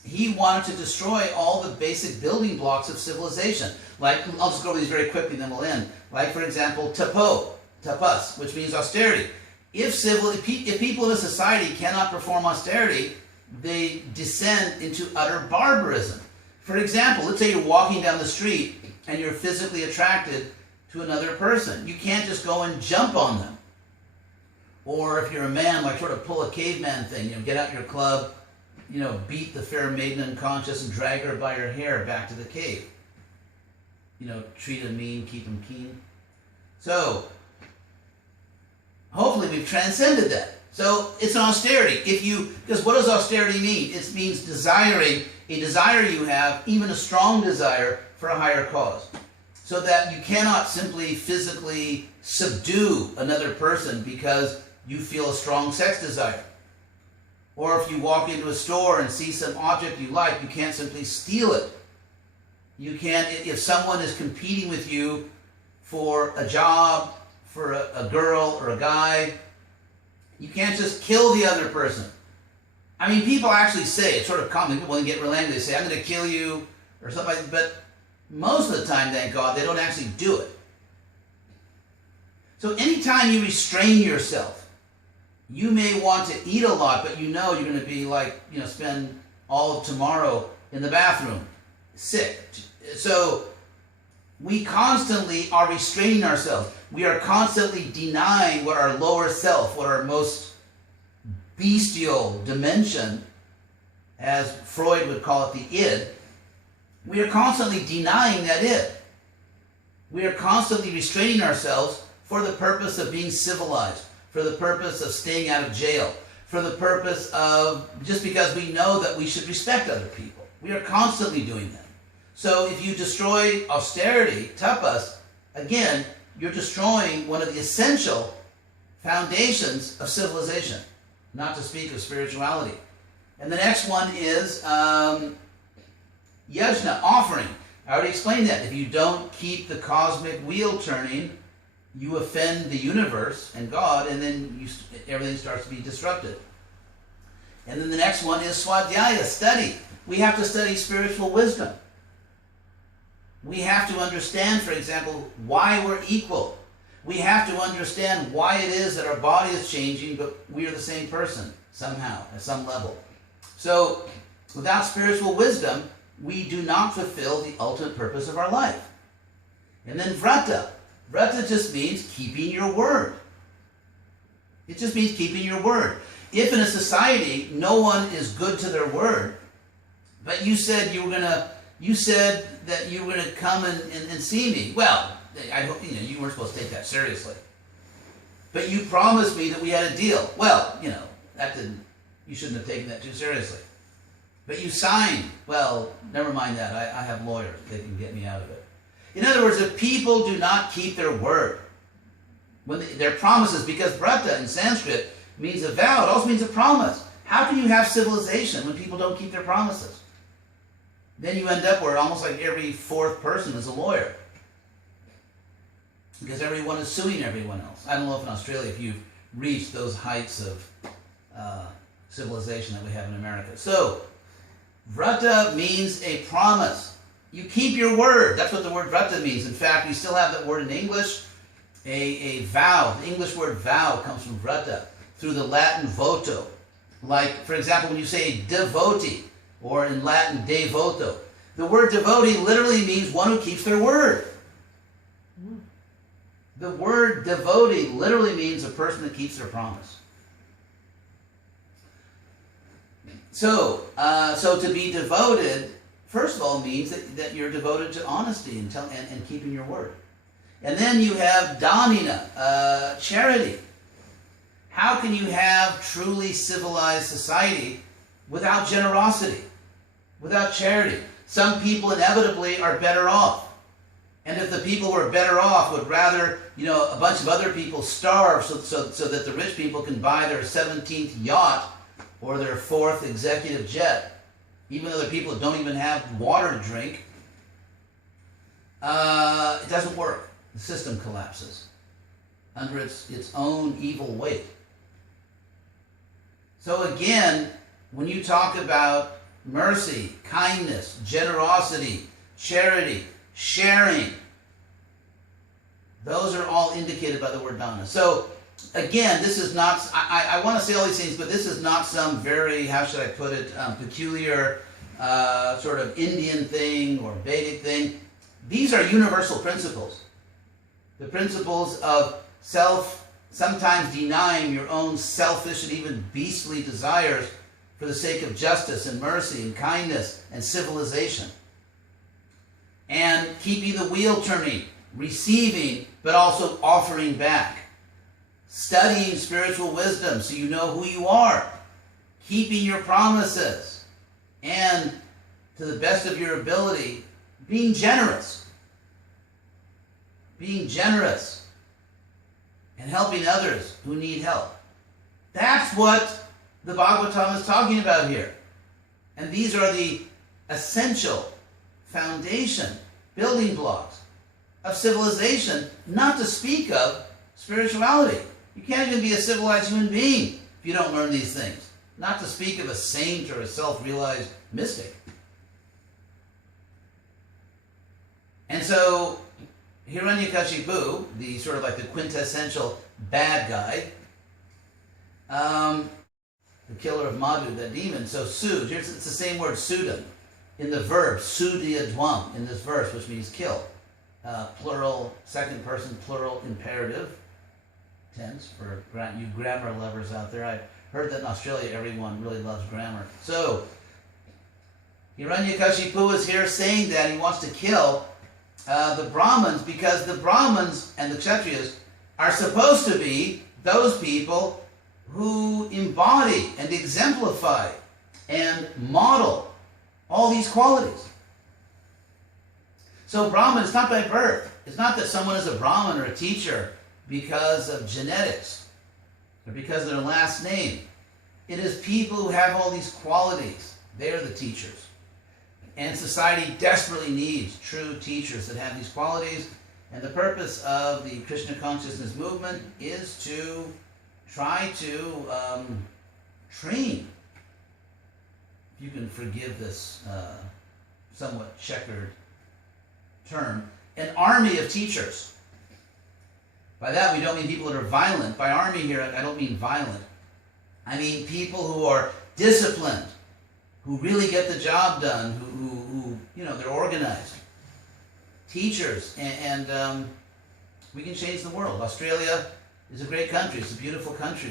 He wanted to destroy all the basic building blocks of civilization. Like, I'll just go over these very quickly, then we'll end. Like, for example, tapas, which means austerity. If people in a society cannot perform austerity, they descend into utter barbarism. For example, let's say you're walking down the street and you're physically attracted to another person. You can't just go and jump on them. Or if you're a man, like sort of pull a caveman thing, get out your club, beat the fair maiden unconscious and drag her by her hair back to the cave. Treat them mean, keep them keen. So, hopefully we've transcended that. So, it's an austerity. Because what does austerity mean? It means desiring, a desire you have, even a strong desire for a higher cause. So that you cannot simply physically subdue another person because you feel a strong sex desire. Or if you walk into a store and see some object you like, you can't simply steal it. You can't, if someone is competing with you for a job, for a girl or a guy, you can't just kill the other person. I mean, people actually say, it's sort of common, people get real angry, they say, I'm going to kill you, or something like that, but most of the time, thank God, they don't actually do it. So anytime you restrain yourself, you may want to eat a lot, but you're going to be spend all of tomorrow in the bathroom, sick. So we constantly are restraining ourselves. We are constantly denying what our lower self, what our most bestial dimension, as Freud would call it, the id. We are constantly denying that id. We are constantly restraining ourselves for the purpose of being civilized, for the purpose of staying out of jail, for the purpose of, just because we know that we should respect other people. We are constantly doing that. So if you destroy austerity, tapas, again, you're destroying one of the essential foundations of civilization, not to speak of spirituality. And the next one is yajna, offering. I already explained that. If you don't keep the cosmic wheel turning, you offend the universe and God, and then everything starts to be disrupted. And then the next one is swadhyaya, study. We have to study spiritual wisdom. We have to understand, for example, why we're equal. We have to understand why it is that our body is changing, but we are the same person, somehow, at some level. So, without spiritual wisdom, we do not fulfill the ultimate purpose of our life. And then vrata. Vrata just means keeping your word. It just means keeping your word. If in a society no one is good to their word, but you said that you were gonna come and see me. Well, I hope you weren't supposed to take that seriously. But you promised me that we had a deal. Well, you shouldn't have taken that too seriously. But you signed. Well, never mind that. I have lawyers. They can get me out of it. In other words, if people do not keep their word, their promises, because vrata in Sanskrit means a vow, it also means a promise. How can you have civilization when people don't keep their promises? Then you end up where almost like every fourth person is a lawyer, because everyone is suing everyone else. I don't know if in Australia, if you've reached those heights of civilization that we have in America. So, vrata means a promise. You keep your word. That's what the word vrata means. In fact, we still have that word in English, a vow. The English word vow comes from vrata, through the Latin voto. Like, for example, when you say devotee, or in Latin, devoto, the word devotee literally means one who keeps their word. The word devotee literally means a person that keeps their promise. So to be devoted, first of all, means that you're devoted to honesty and keeping your word. And then you have dhamina, charity. How can you have truly civilized society without generosity, without charity? Some people inevitably are better off. And if the people who are better off would rather, a bunch of other people starve so that the rich people can buy their 17th yacht or their 4th executive jet, even though the people don't even have water to drink, it doesn't work. The system collapses under its own evil weight. So again, when you talk about mercy, kindness, generosity, charity, sharing, those are all indicated by the word dhamma. So again, this is not, I want to say all these things, but this is not some very, how should I put it, peculiar sort of Indian thing or Vedic thing. These are universal principles. The principles of sometimes denying your own selfish and even beastly desires for the sake of justice and mercy and kindness and civilization. And keeping the wheel turning, receiving, but also offering back. Studying spiritual wisdom so you know who you are. Keeping your promises. And to the best of your ability, being generous. Being generous. And helping others who need help. That's what the Bhagavatam is talking about here. And these are the essential foundation, building blocks of civilization, not to speak of spirituality. You can't even be a civilized human being if you don't learn these things. Not to speak of a saint or a self-realized mystic. And so, Hiranyakashipu, the sort of like the quintessential bad guy, the killer of Madhu, that demon, so Sud, it's the same word Sudan, in the verb, Sudiyadwam, in this verse, which means kill. Plural, second person, plural, imperative tense, for you grammar lovers out there. I've heard that in Australia everyone really loves grammar. So, Hiranyakashipu is here saying that he wants to kill the Brahmins, because the Brahmins and the Kshatriyas are supposed to be those people who embody and exemplify and model all these qualities. So Brahman is not by birth. It's not that someone is a Brahmin or a teacher because of genetics or because of their last name. It is people who have all these qualities. They are the teachers. And society desperately needs true teachers that have these qualities. And the purpose of the Krishna consciousness movement is to try to train, if you can forgive this somewhat checkered term, an army of teachers. By that we don't mean people that are violent. By army here, I don't mean violent. I mean people who are disciplined, who really get the job done, who they're organized. Teachers, and we can change the world. Australia is a great country. It's a beautiful country.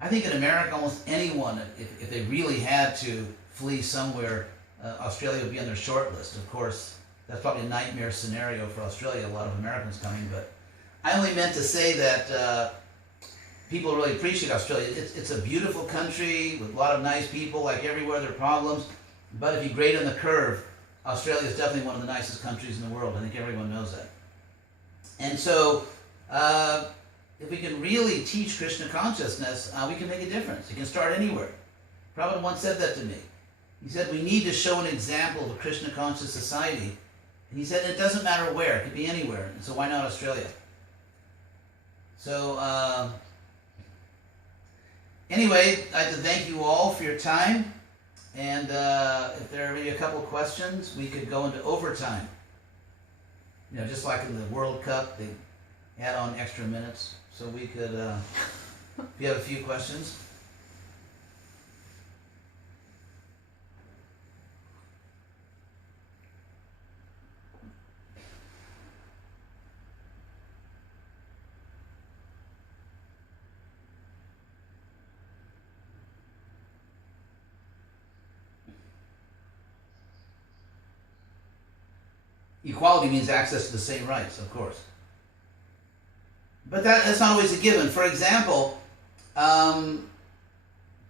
I think in America, almost anyone, if they really had to flee somewhere, Australia would be on their short list. Of course, that's probably a nightmare scenario for Australia, a lot of Americans coming, but I only meant to say that people really appreciate Australia. It's a beautiful country with a lot of nice people. Like everywhere, there are problems. But if you grade on the curve, Australia is definitely one of the nicest countries in the world. I think everyone knows that. And so, if we can really teach Krishna consciousness, we can make a difference. It can start anywhere. Prabhupada once said that to me. He said, we need to show an example of a Krishna conscious society. And he said, it doesn't matter where. It could be anywhere. And so why not Australia? So, anyway, I'd like to thank you all for your time. And if there are maybe a couple questions, we could go into overtime. Just like in the World Cup, they add on extra minutes. So we could, if you have a few questions. Equality means access to the same rights, of course. But that's not always a given. For example,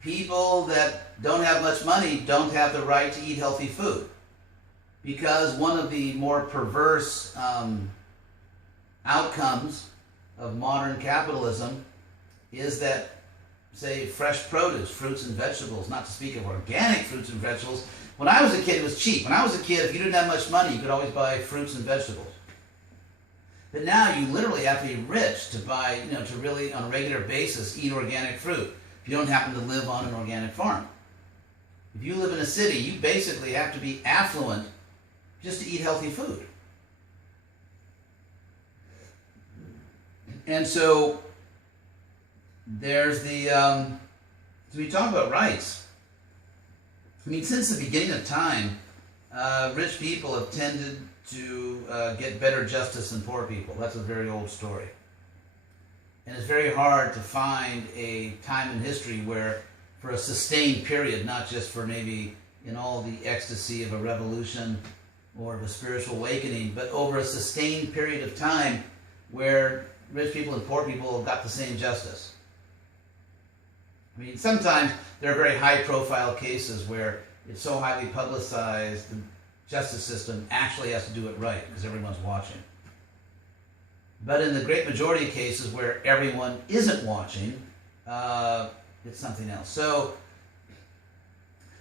people that don't have much money don't have the right to eat healthy food. Because one of the more perverse outcomes of modern capitalism is that, say, fresh produce, fruits and vegetables, not to speak of organic fruits and vegetables. When I was a kid, it was cheap. When I was a kid, if you didn't have much money, you could always buy fruits and vegetables. But now you literally have to be rich to buy, to really, on a regular basis, eat organic fruit. If you don't happen to live on an organic farm. If you live in a city, you basically have to be affluent just to eat healthy food. And so there's the, so we talk about rights. I mean, since the beginning of time, rich people have tended to get better justice than poor people. That's a very old story. And it's very hard to find a time in history where, for a sustained period, not just for maybe in all the ecstasy of a revolution or of a spiritual awakening, but over a sustained period of time where rich people and poor people got the same justice. I mean, sometimes there are very high-profile cases where it's so highly publicized, the justice system actually has to do it right because everyone's watching. But in the great majority of cases where everyone isn't watching, it's something else. So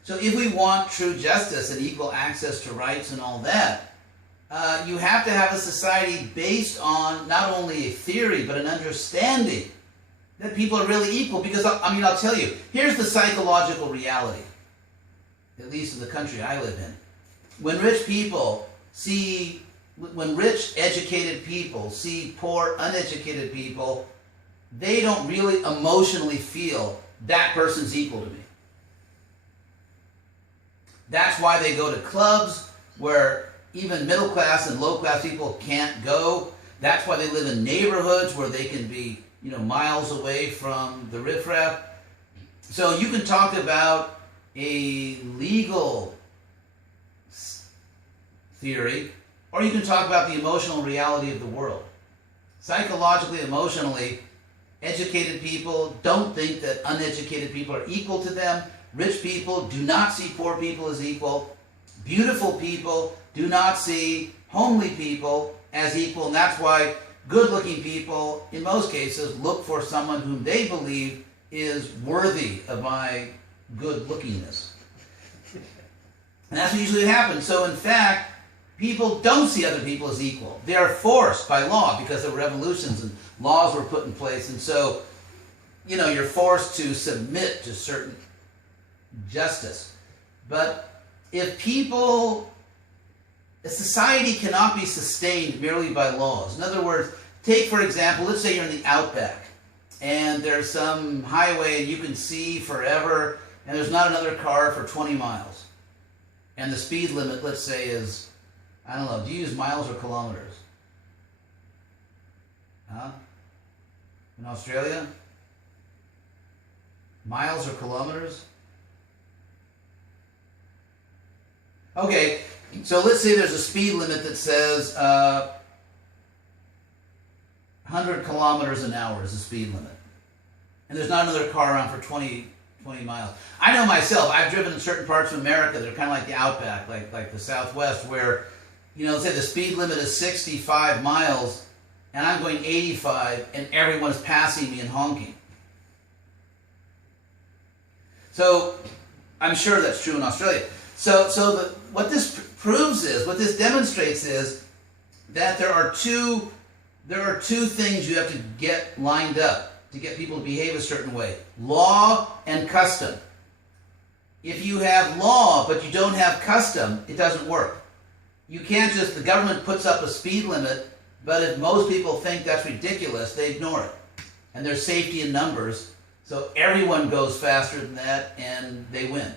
if we want true justice and equal access to rights and all that, you have to have a society based on not only a theory, but an understanding that people are really equal. Because, I'll tell you, here's the psychological reality, at least in the country I live in. When rich, educated people see poor, uneducated people, they don't really emotionally feel that person's equal to me. That's why they go to clubs where even middle class and low class people can't go. That's why they live in neighborhoods where they can be, miles away from the riffraff. So you can talk about a legal theory, or you can talk about the emotional reality of the world. Psychologically, emotionally, educated people don't think that uneducated people are equal to them. Rich people do not see poor people as equal. Beautiful people do not see homely people as equal. And that's why good-looking people, in most cases, look for someone whom they believe is worthy of my good-lookingness. And that's what usually happens. So, in fact, people don't see other people as equal. They are forced by law because of revolutions and laws were put in place. And so, you're forced to submit to certain justice. But if a society cannot be sustained merely by laws. In other words, take, for example, let's say you're in the outback and there's some highway and you can see forever and there's not another car for 20 miles. And the speed limit, let's say, is, I don't know, do you use miles or kilometers? Huh? In Australia? Miles or kilometers? Okay, so let's say there's a speed limit that says 100 kilometers an hour is the speed limit. And there's not another car around for 20 miles. I know myself, I've driven in certain parts of America that are kind of like the outback, like the Southwest, where, say the speed limit is 65 miles, and I'm going 85, and everyone's passing me and honking. So, I'm sure that's true in Australia. What this proves is, what this demonstrates is, that there are two things you have to get lined up to get people to behave a certain way. Law and custom. If you have law but you don't have custom, it doesn't work. You can't just, the government puts up a speed limit, but if most people think that's ridiculous, they ignore it. And there's safety in numbers, so everyone goes faster than that and they win.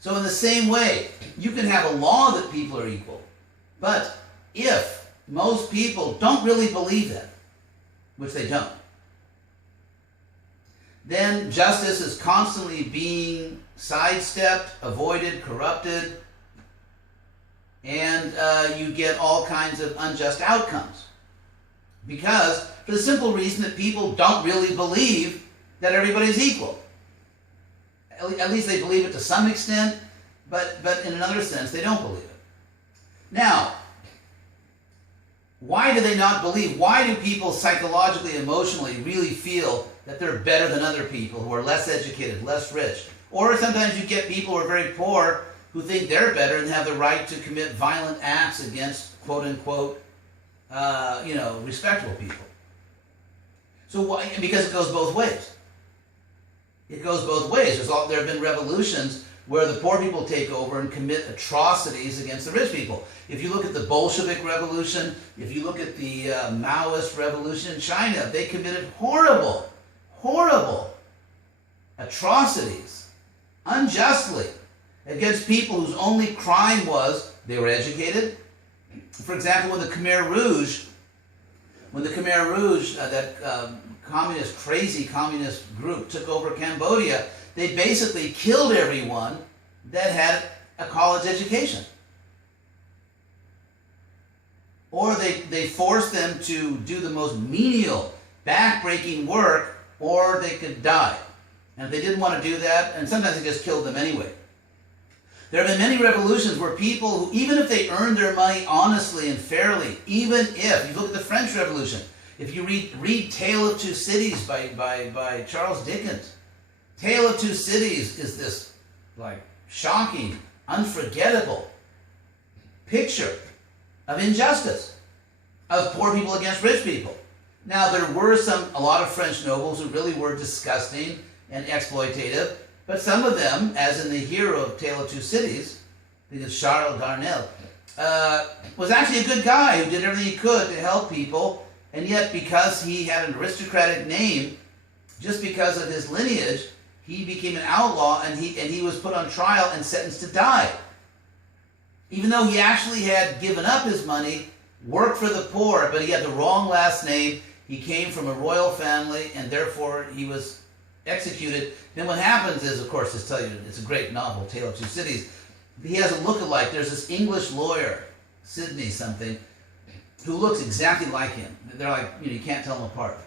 So in the same way, you can have a law that people are equal, but if most people don't really believe that, which they don't, then justice is constantly being sidestepped, avoided, corrupted, and you get all kinds of unjust outcomes. Because, for the simple reason that people don't really believe that everybody's equal. At least they believe it to some extent, but in another sense, they don't believe it. Now, why do they not believe? Why do people psychologically, emotionally really feel that they're better than other people who are less educated, less rich? Or sometimes you get people who are very poor who think they're better and have the right to commit violent acts against quote-unquote, respectable people. So why? Because it goes both ways. It goes both ways. There have been revolutions where the poor people take over and commit atrocities against the rich people. If you look at the Bolshevik Revolution, if you look at the Maoist Revolution in China, they committed horrible, horrible atrocities, unjustly, against people whose only crime was they were educated. For example, when the Khmer Rouge, that crazy communist group took over Cambodia, they basically killed everyone that had a college education. Or they forced them to do the most menial, back-breaking work, or they could die. And if they didn't want to do that, and sometimes they just killed them anyway. There have been many revolutions where people who, even if they earned their money honestly and fairly, even if, you look at the French Revolution, if you read Tale of Two Cities by Charles Dickens, Tale of Two Cities is this shocking, unforgettable picture of injustice, of poor people against rich people. Now, there were a lot of French nobles who really were disgusting and exploitative, but some of them, as in the hero of Tale of Two Cities, I think it's Charles Darnel, was actually a good guy who did everything he could to help people, and yet because he had an aristocratic name, just because of his lineage, he became an outlaw, and he was put on trial and sentenced to die. Even though he actually had given up his money, worked for the poor, but he had the wrong last name, he came from a royal family, and therefore he was executed. Then what happens is, of course, to tell you, it's a great novel, Tale of Two Cities. He has a look-alike. There's this English lawyer, Sidney something, who looks exactly like him. They're like, you can't tell them apart.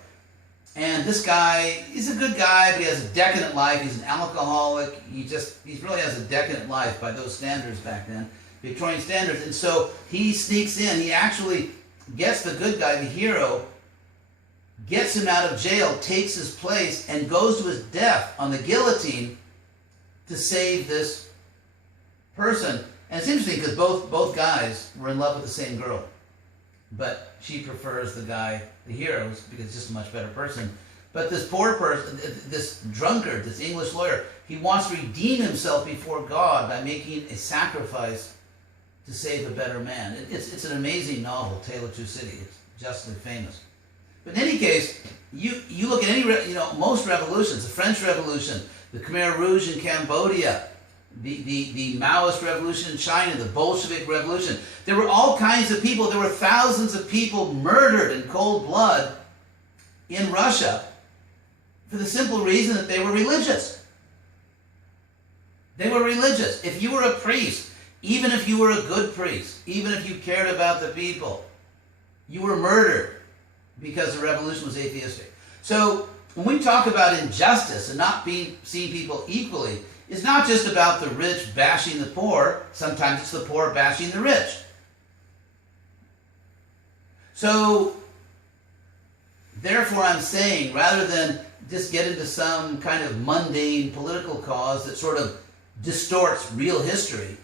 And this guy, he's a good guy, but he has a decadent life. He's an alcoholic. He really has a decadent life by those standards back then, Victorian standards. And so he sneaks in. He actually gets the good guy, the hero, gets him out of jail, takes his place, and goes to his death on the guillotine to save this person. And it's interesting because both guys were in love with the same girl. But she prefers the guy, the hero, because he's just a much better person. But this poor person, this drunkard, this English lawyer, he wants to redeem himself before God by making a sacrifice to save a better man. It's an amazing novel, Tale of Two Cities. It's justly famous. But in any case, you look at most revolutions, the French Revolution, the Khmer Rouge in Cambodia, the Maoist Revolution in China, the Bolshevik Revolution. There were all kinds of people. There were thousands of people murdered in cold blood in Russia for the simple reason that they were religious. They were religious. If you were a priest, even if you were a good priest, even if you cared about the people, you were murdered because the revolution was atheistic. So when we talk about injustice and not seeing people equally, it's not just about the rich bashing the poor. Sometimes it's the poor bashing the rich. So, therefore I'm saying, rather than just get into some kind of mundane political cause that sort of distorts real history,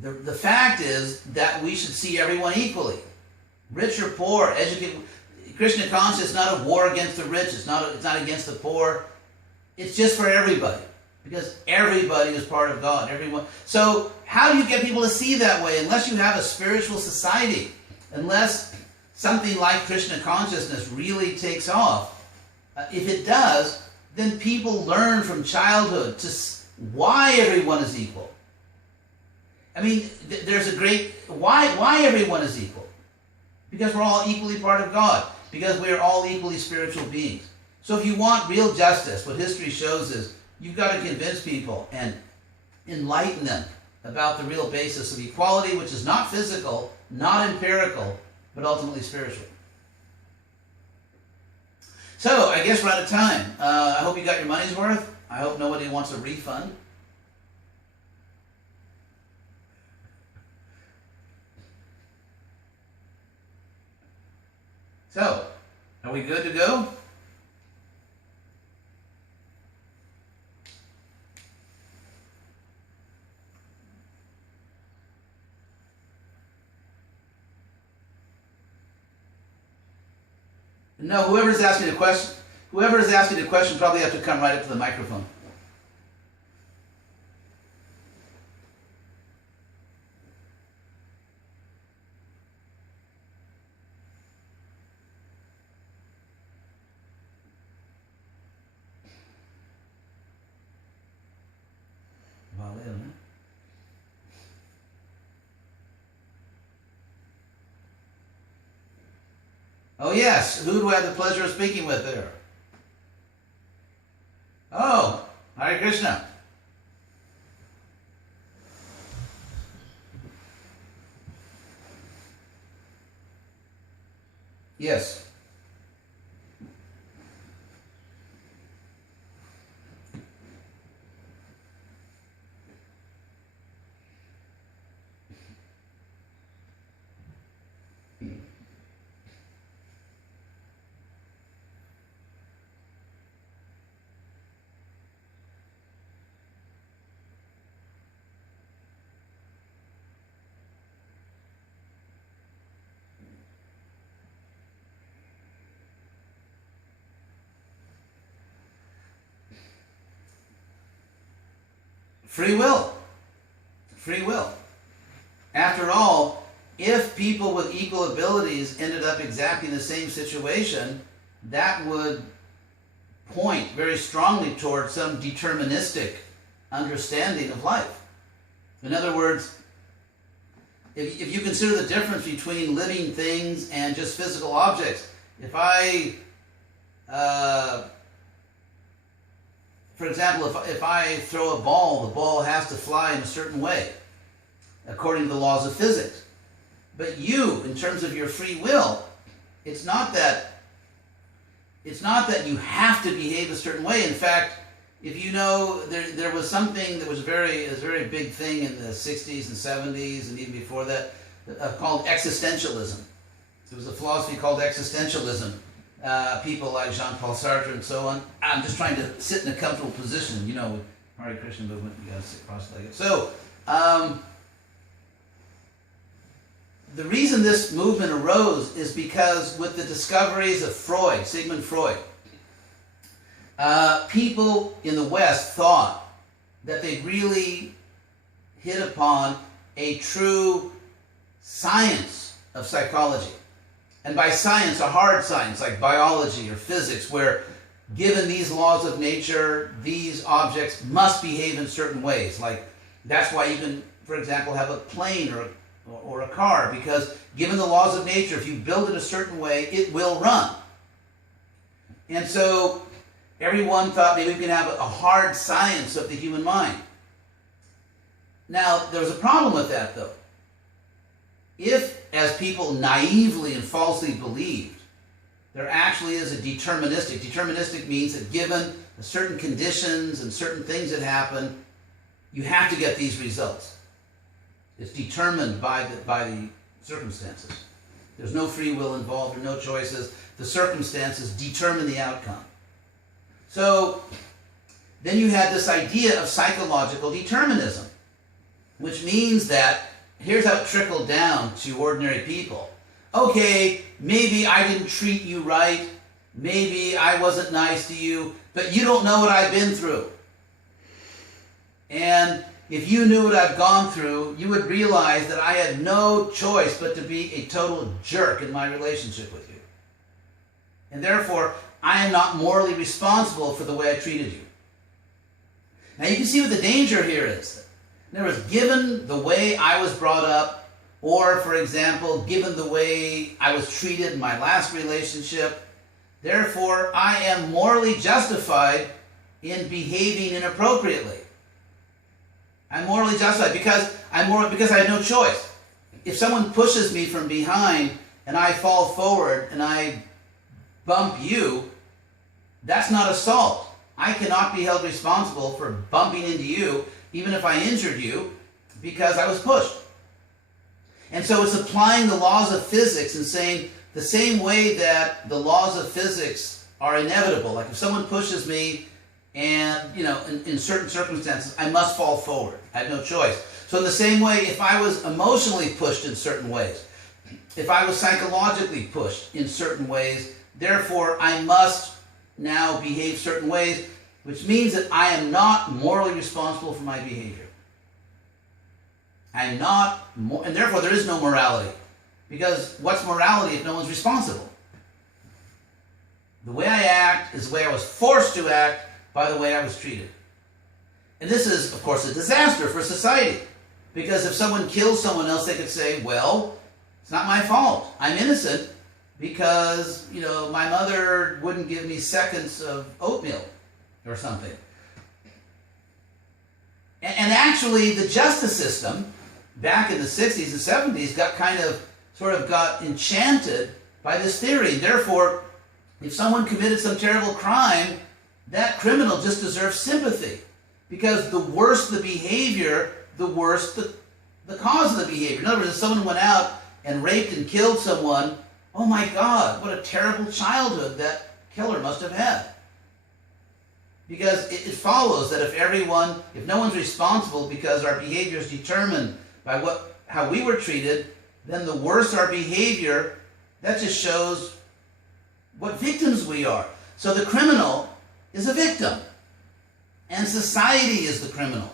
the fact is that we should see everyone equally. Rich or poor, educated. Krishna consciousness is not a war against the rich. It's not against the poor. It's just for everybody. Because everybody is part of God. Everyone. So how do you get people to see that way? Unless you have a spiritual society, unless something like Krishna consciousness really takes off, if it does, then people learn from childhood why everyone is equal. I mean, there's a great... Why everyone is equal? Because we're all equally part of God. Because we are all equally spiritual beings. So if you want real justice, what history shows is you've got to convince people and enlighten them about the real basis of equality, which is not physical, not empirical, but ultimately spiritual. So, I guess we're out of time. I hope you got your money's worth. I hope nobody wants a refund. So, are we good to go? No, whoever's asking the question probably have to come right up to the microphone. Valeu, né? Oh yes, who do I have the pleasure of speaking with there? Oh, Hare Krishna. Yes. Free will. Free will. After all, if people with equal abilities ended up exactly in the same situation, that would point very strongly towards some deterministic understanding of life. In other words, if you consider the difference between living things and just physical objects, if I for example, if I throw a ball, the ball has to fly in a certain way, according to the laws of physics. But you, in terms of your free will, it's not that you have to behave a certain way. In fact, if you know, there was something that was a very big thing in the 60s and 70s and even before that, called existentialism. There was a philosophy called existentialism. People like Jean-Paul Sartre and so on. I'm just trying to sit in a comfortable position. You know, with Hare Krishna movement, you got to sit cross-legged. So, the reason this movement arose is because with the discoveries of Freud, Sigmund Freud, people in the West thought that they really hit upon a true science of psychology. And by science, a hard science like biology or physics, where given these laws of nature, these objects must behave in certain ways. Like, that's why you can, for example, have a plane or a car, because given the laws of nature, if you build it a certain way, it will run. And so everyone thought maybe we can have a hard science of the human mind. Now, there was a problem with that, though. If, as people naively and falsely believed, there actually is a deterministic means that given certain conditions and certain things that happen, you have to get these results. It's determined by the circumstances. There's no free will involved or no choices. The circumstances determine the outcome. So then you had this idea of psychological determinism, which means that here's how it trickled down to ordinary people. Okay, maybe I didn't treat you right. Maybe I wasn't nice to you, but you don't know what I've been through. And if you knew what I've gone through, you would realize that I had no choice but to be a total jerk in my relationship with you. And therefore, I am not morally responsible for the way I treated you. Now you can see what the danger here is. In other words, given the way I was brought up, or, for example, given the way I was treated in my last relationship, therefore, I am morally justified in behaving inappropriately. I'm morally justified because because I have no choice. If someone pushes me from behind and I fall forward and I bump you, that's not assault. I cannot be held responsible for bumping into you, even if I injured you, because I was pushed. And so it's applying the laws of physics and saying the same way that the laws of physics are inevitable. Like if someone pushes me and, in certain circumstances, I must fall forward. I have no choice. So in the same way, if I was emotionally pushed in certain ways, if I was psychologically pushed in certain ways, therefore I must now behave certain ways, which means that I am not morally responsible for my behavior. I'm not, and therefore there is no morality. Because what's morality if no one's responsible? The way I act is the way I was forced to act by the way I was treated. And this is, of course, a disaster for society. Because if someone kills someone else, they could say, well, it's not my fault. I'm innocent because, my mother wouldn't give me seconds of oatmeal or something. And actually, the justice system back in the 60s and 70s got enchanted by this theory. Therefore, if someone committed some terrible crime, that criminal just deserves sympathy. Because the worse the behavior, the worse the cause of the behavior. In other words, if someone went out and raped and killed someone, oh my God, what a terrible childhood that killer must have had. Because it follows that if no one's responsible because our behavior is determined by how we were treated, then the worse our behavior, that just shows what victims we are. So the criminal is a victim, and society is the criminal.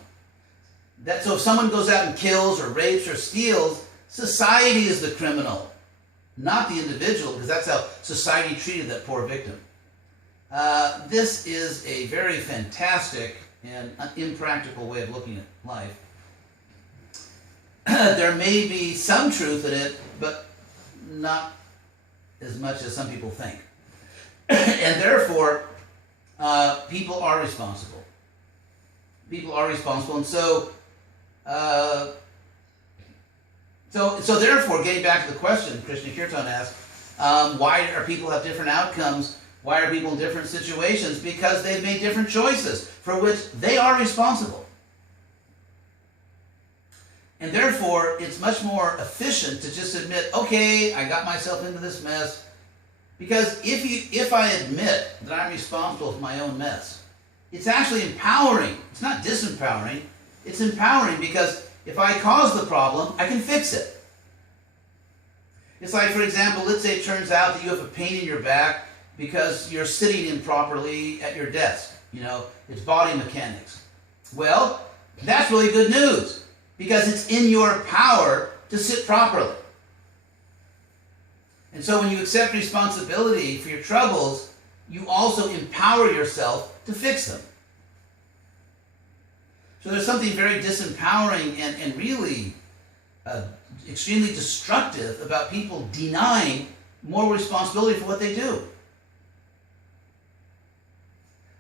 So if someone goes out and kills or rapes or steals, society is the criminal, not the individual, because that's how society treated that poor victim. This is a very fantastic and impractical way of looking at life. There may be some truth in it, but not as much as some people think. And therefore, people are responsible. People are responsible, and so therefore, getting back to the question Krishna Kirtan asked, why are people have different outcomes? Why are people in different situations? Because they've made different choices for which they are responsible. And therefore, it's much more efficient to just admit, okay, I got myself into this mess. Because if I admit that I'm responsible for my own mess, it's actually empowering. It's not disempowering. It's empowering because if I cause the problem, I can fix it. It's like, for example, let's say it turns out that you have a pain in your back because you're sitting improperly at your desk. It's body mechanics. Well, that's really good news because it's in your power to sit properly. And so when you accept responsibility for your troubles, you also empower yourself to fix them. So there's something very disempowering and really extremely destructive about people denying moral responsibility for what they do.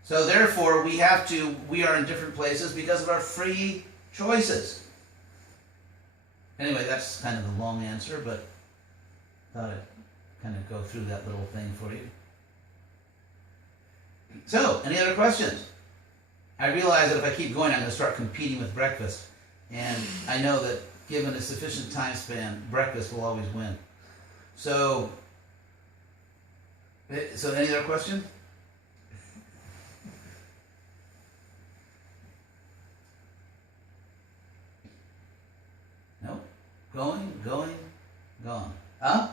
So therefore, we are in different places because of our free choices. Anyway, that's kind of a long answer, but I thought I'd kind of go through that little thing for you. So, any other questions? I realize that if I keep going, I'm going to start competing with breakfast. And I know that given a sufficient time span, breakfast will always win. So any other question? No? Going, gone. Huh?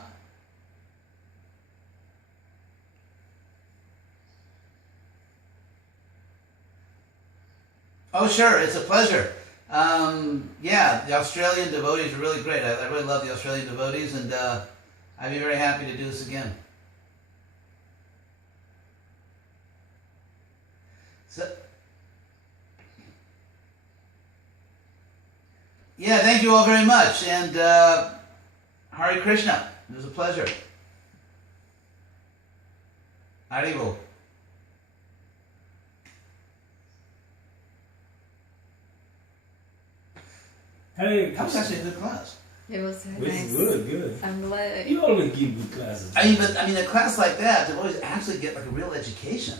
Oh, sure. It's a pleasure. Yeah, the Australian devotees are really great. I really love the Australian devotees, and I'd be very happy to do this again. So, yeah, thank you all very much, and Hare Krishna. It was a pleasure. Haribol. Hey, That was actually a good class. It was It's nice. good. I'm glad. You always give good classes. I mean, a class like that, devotees actually get like a real education.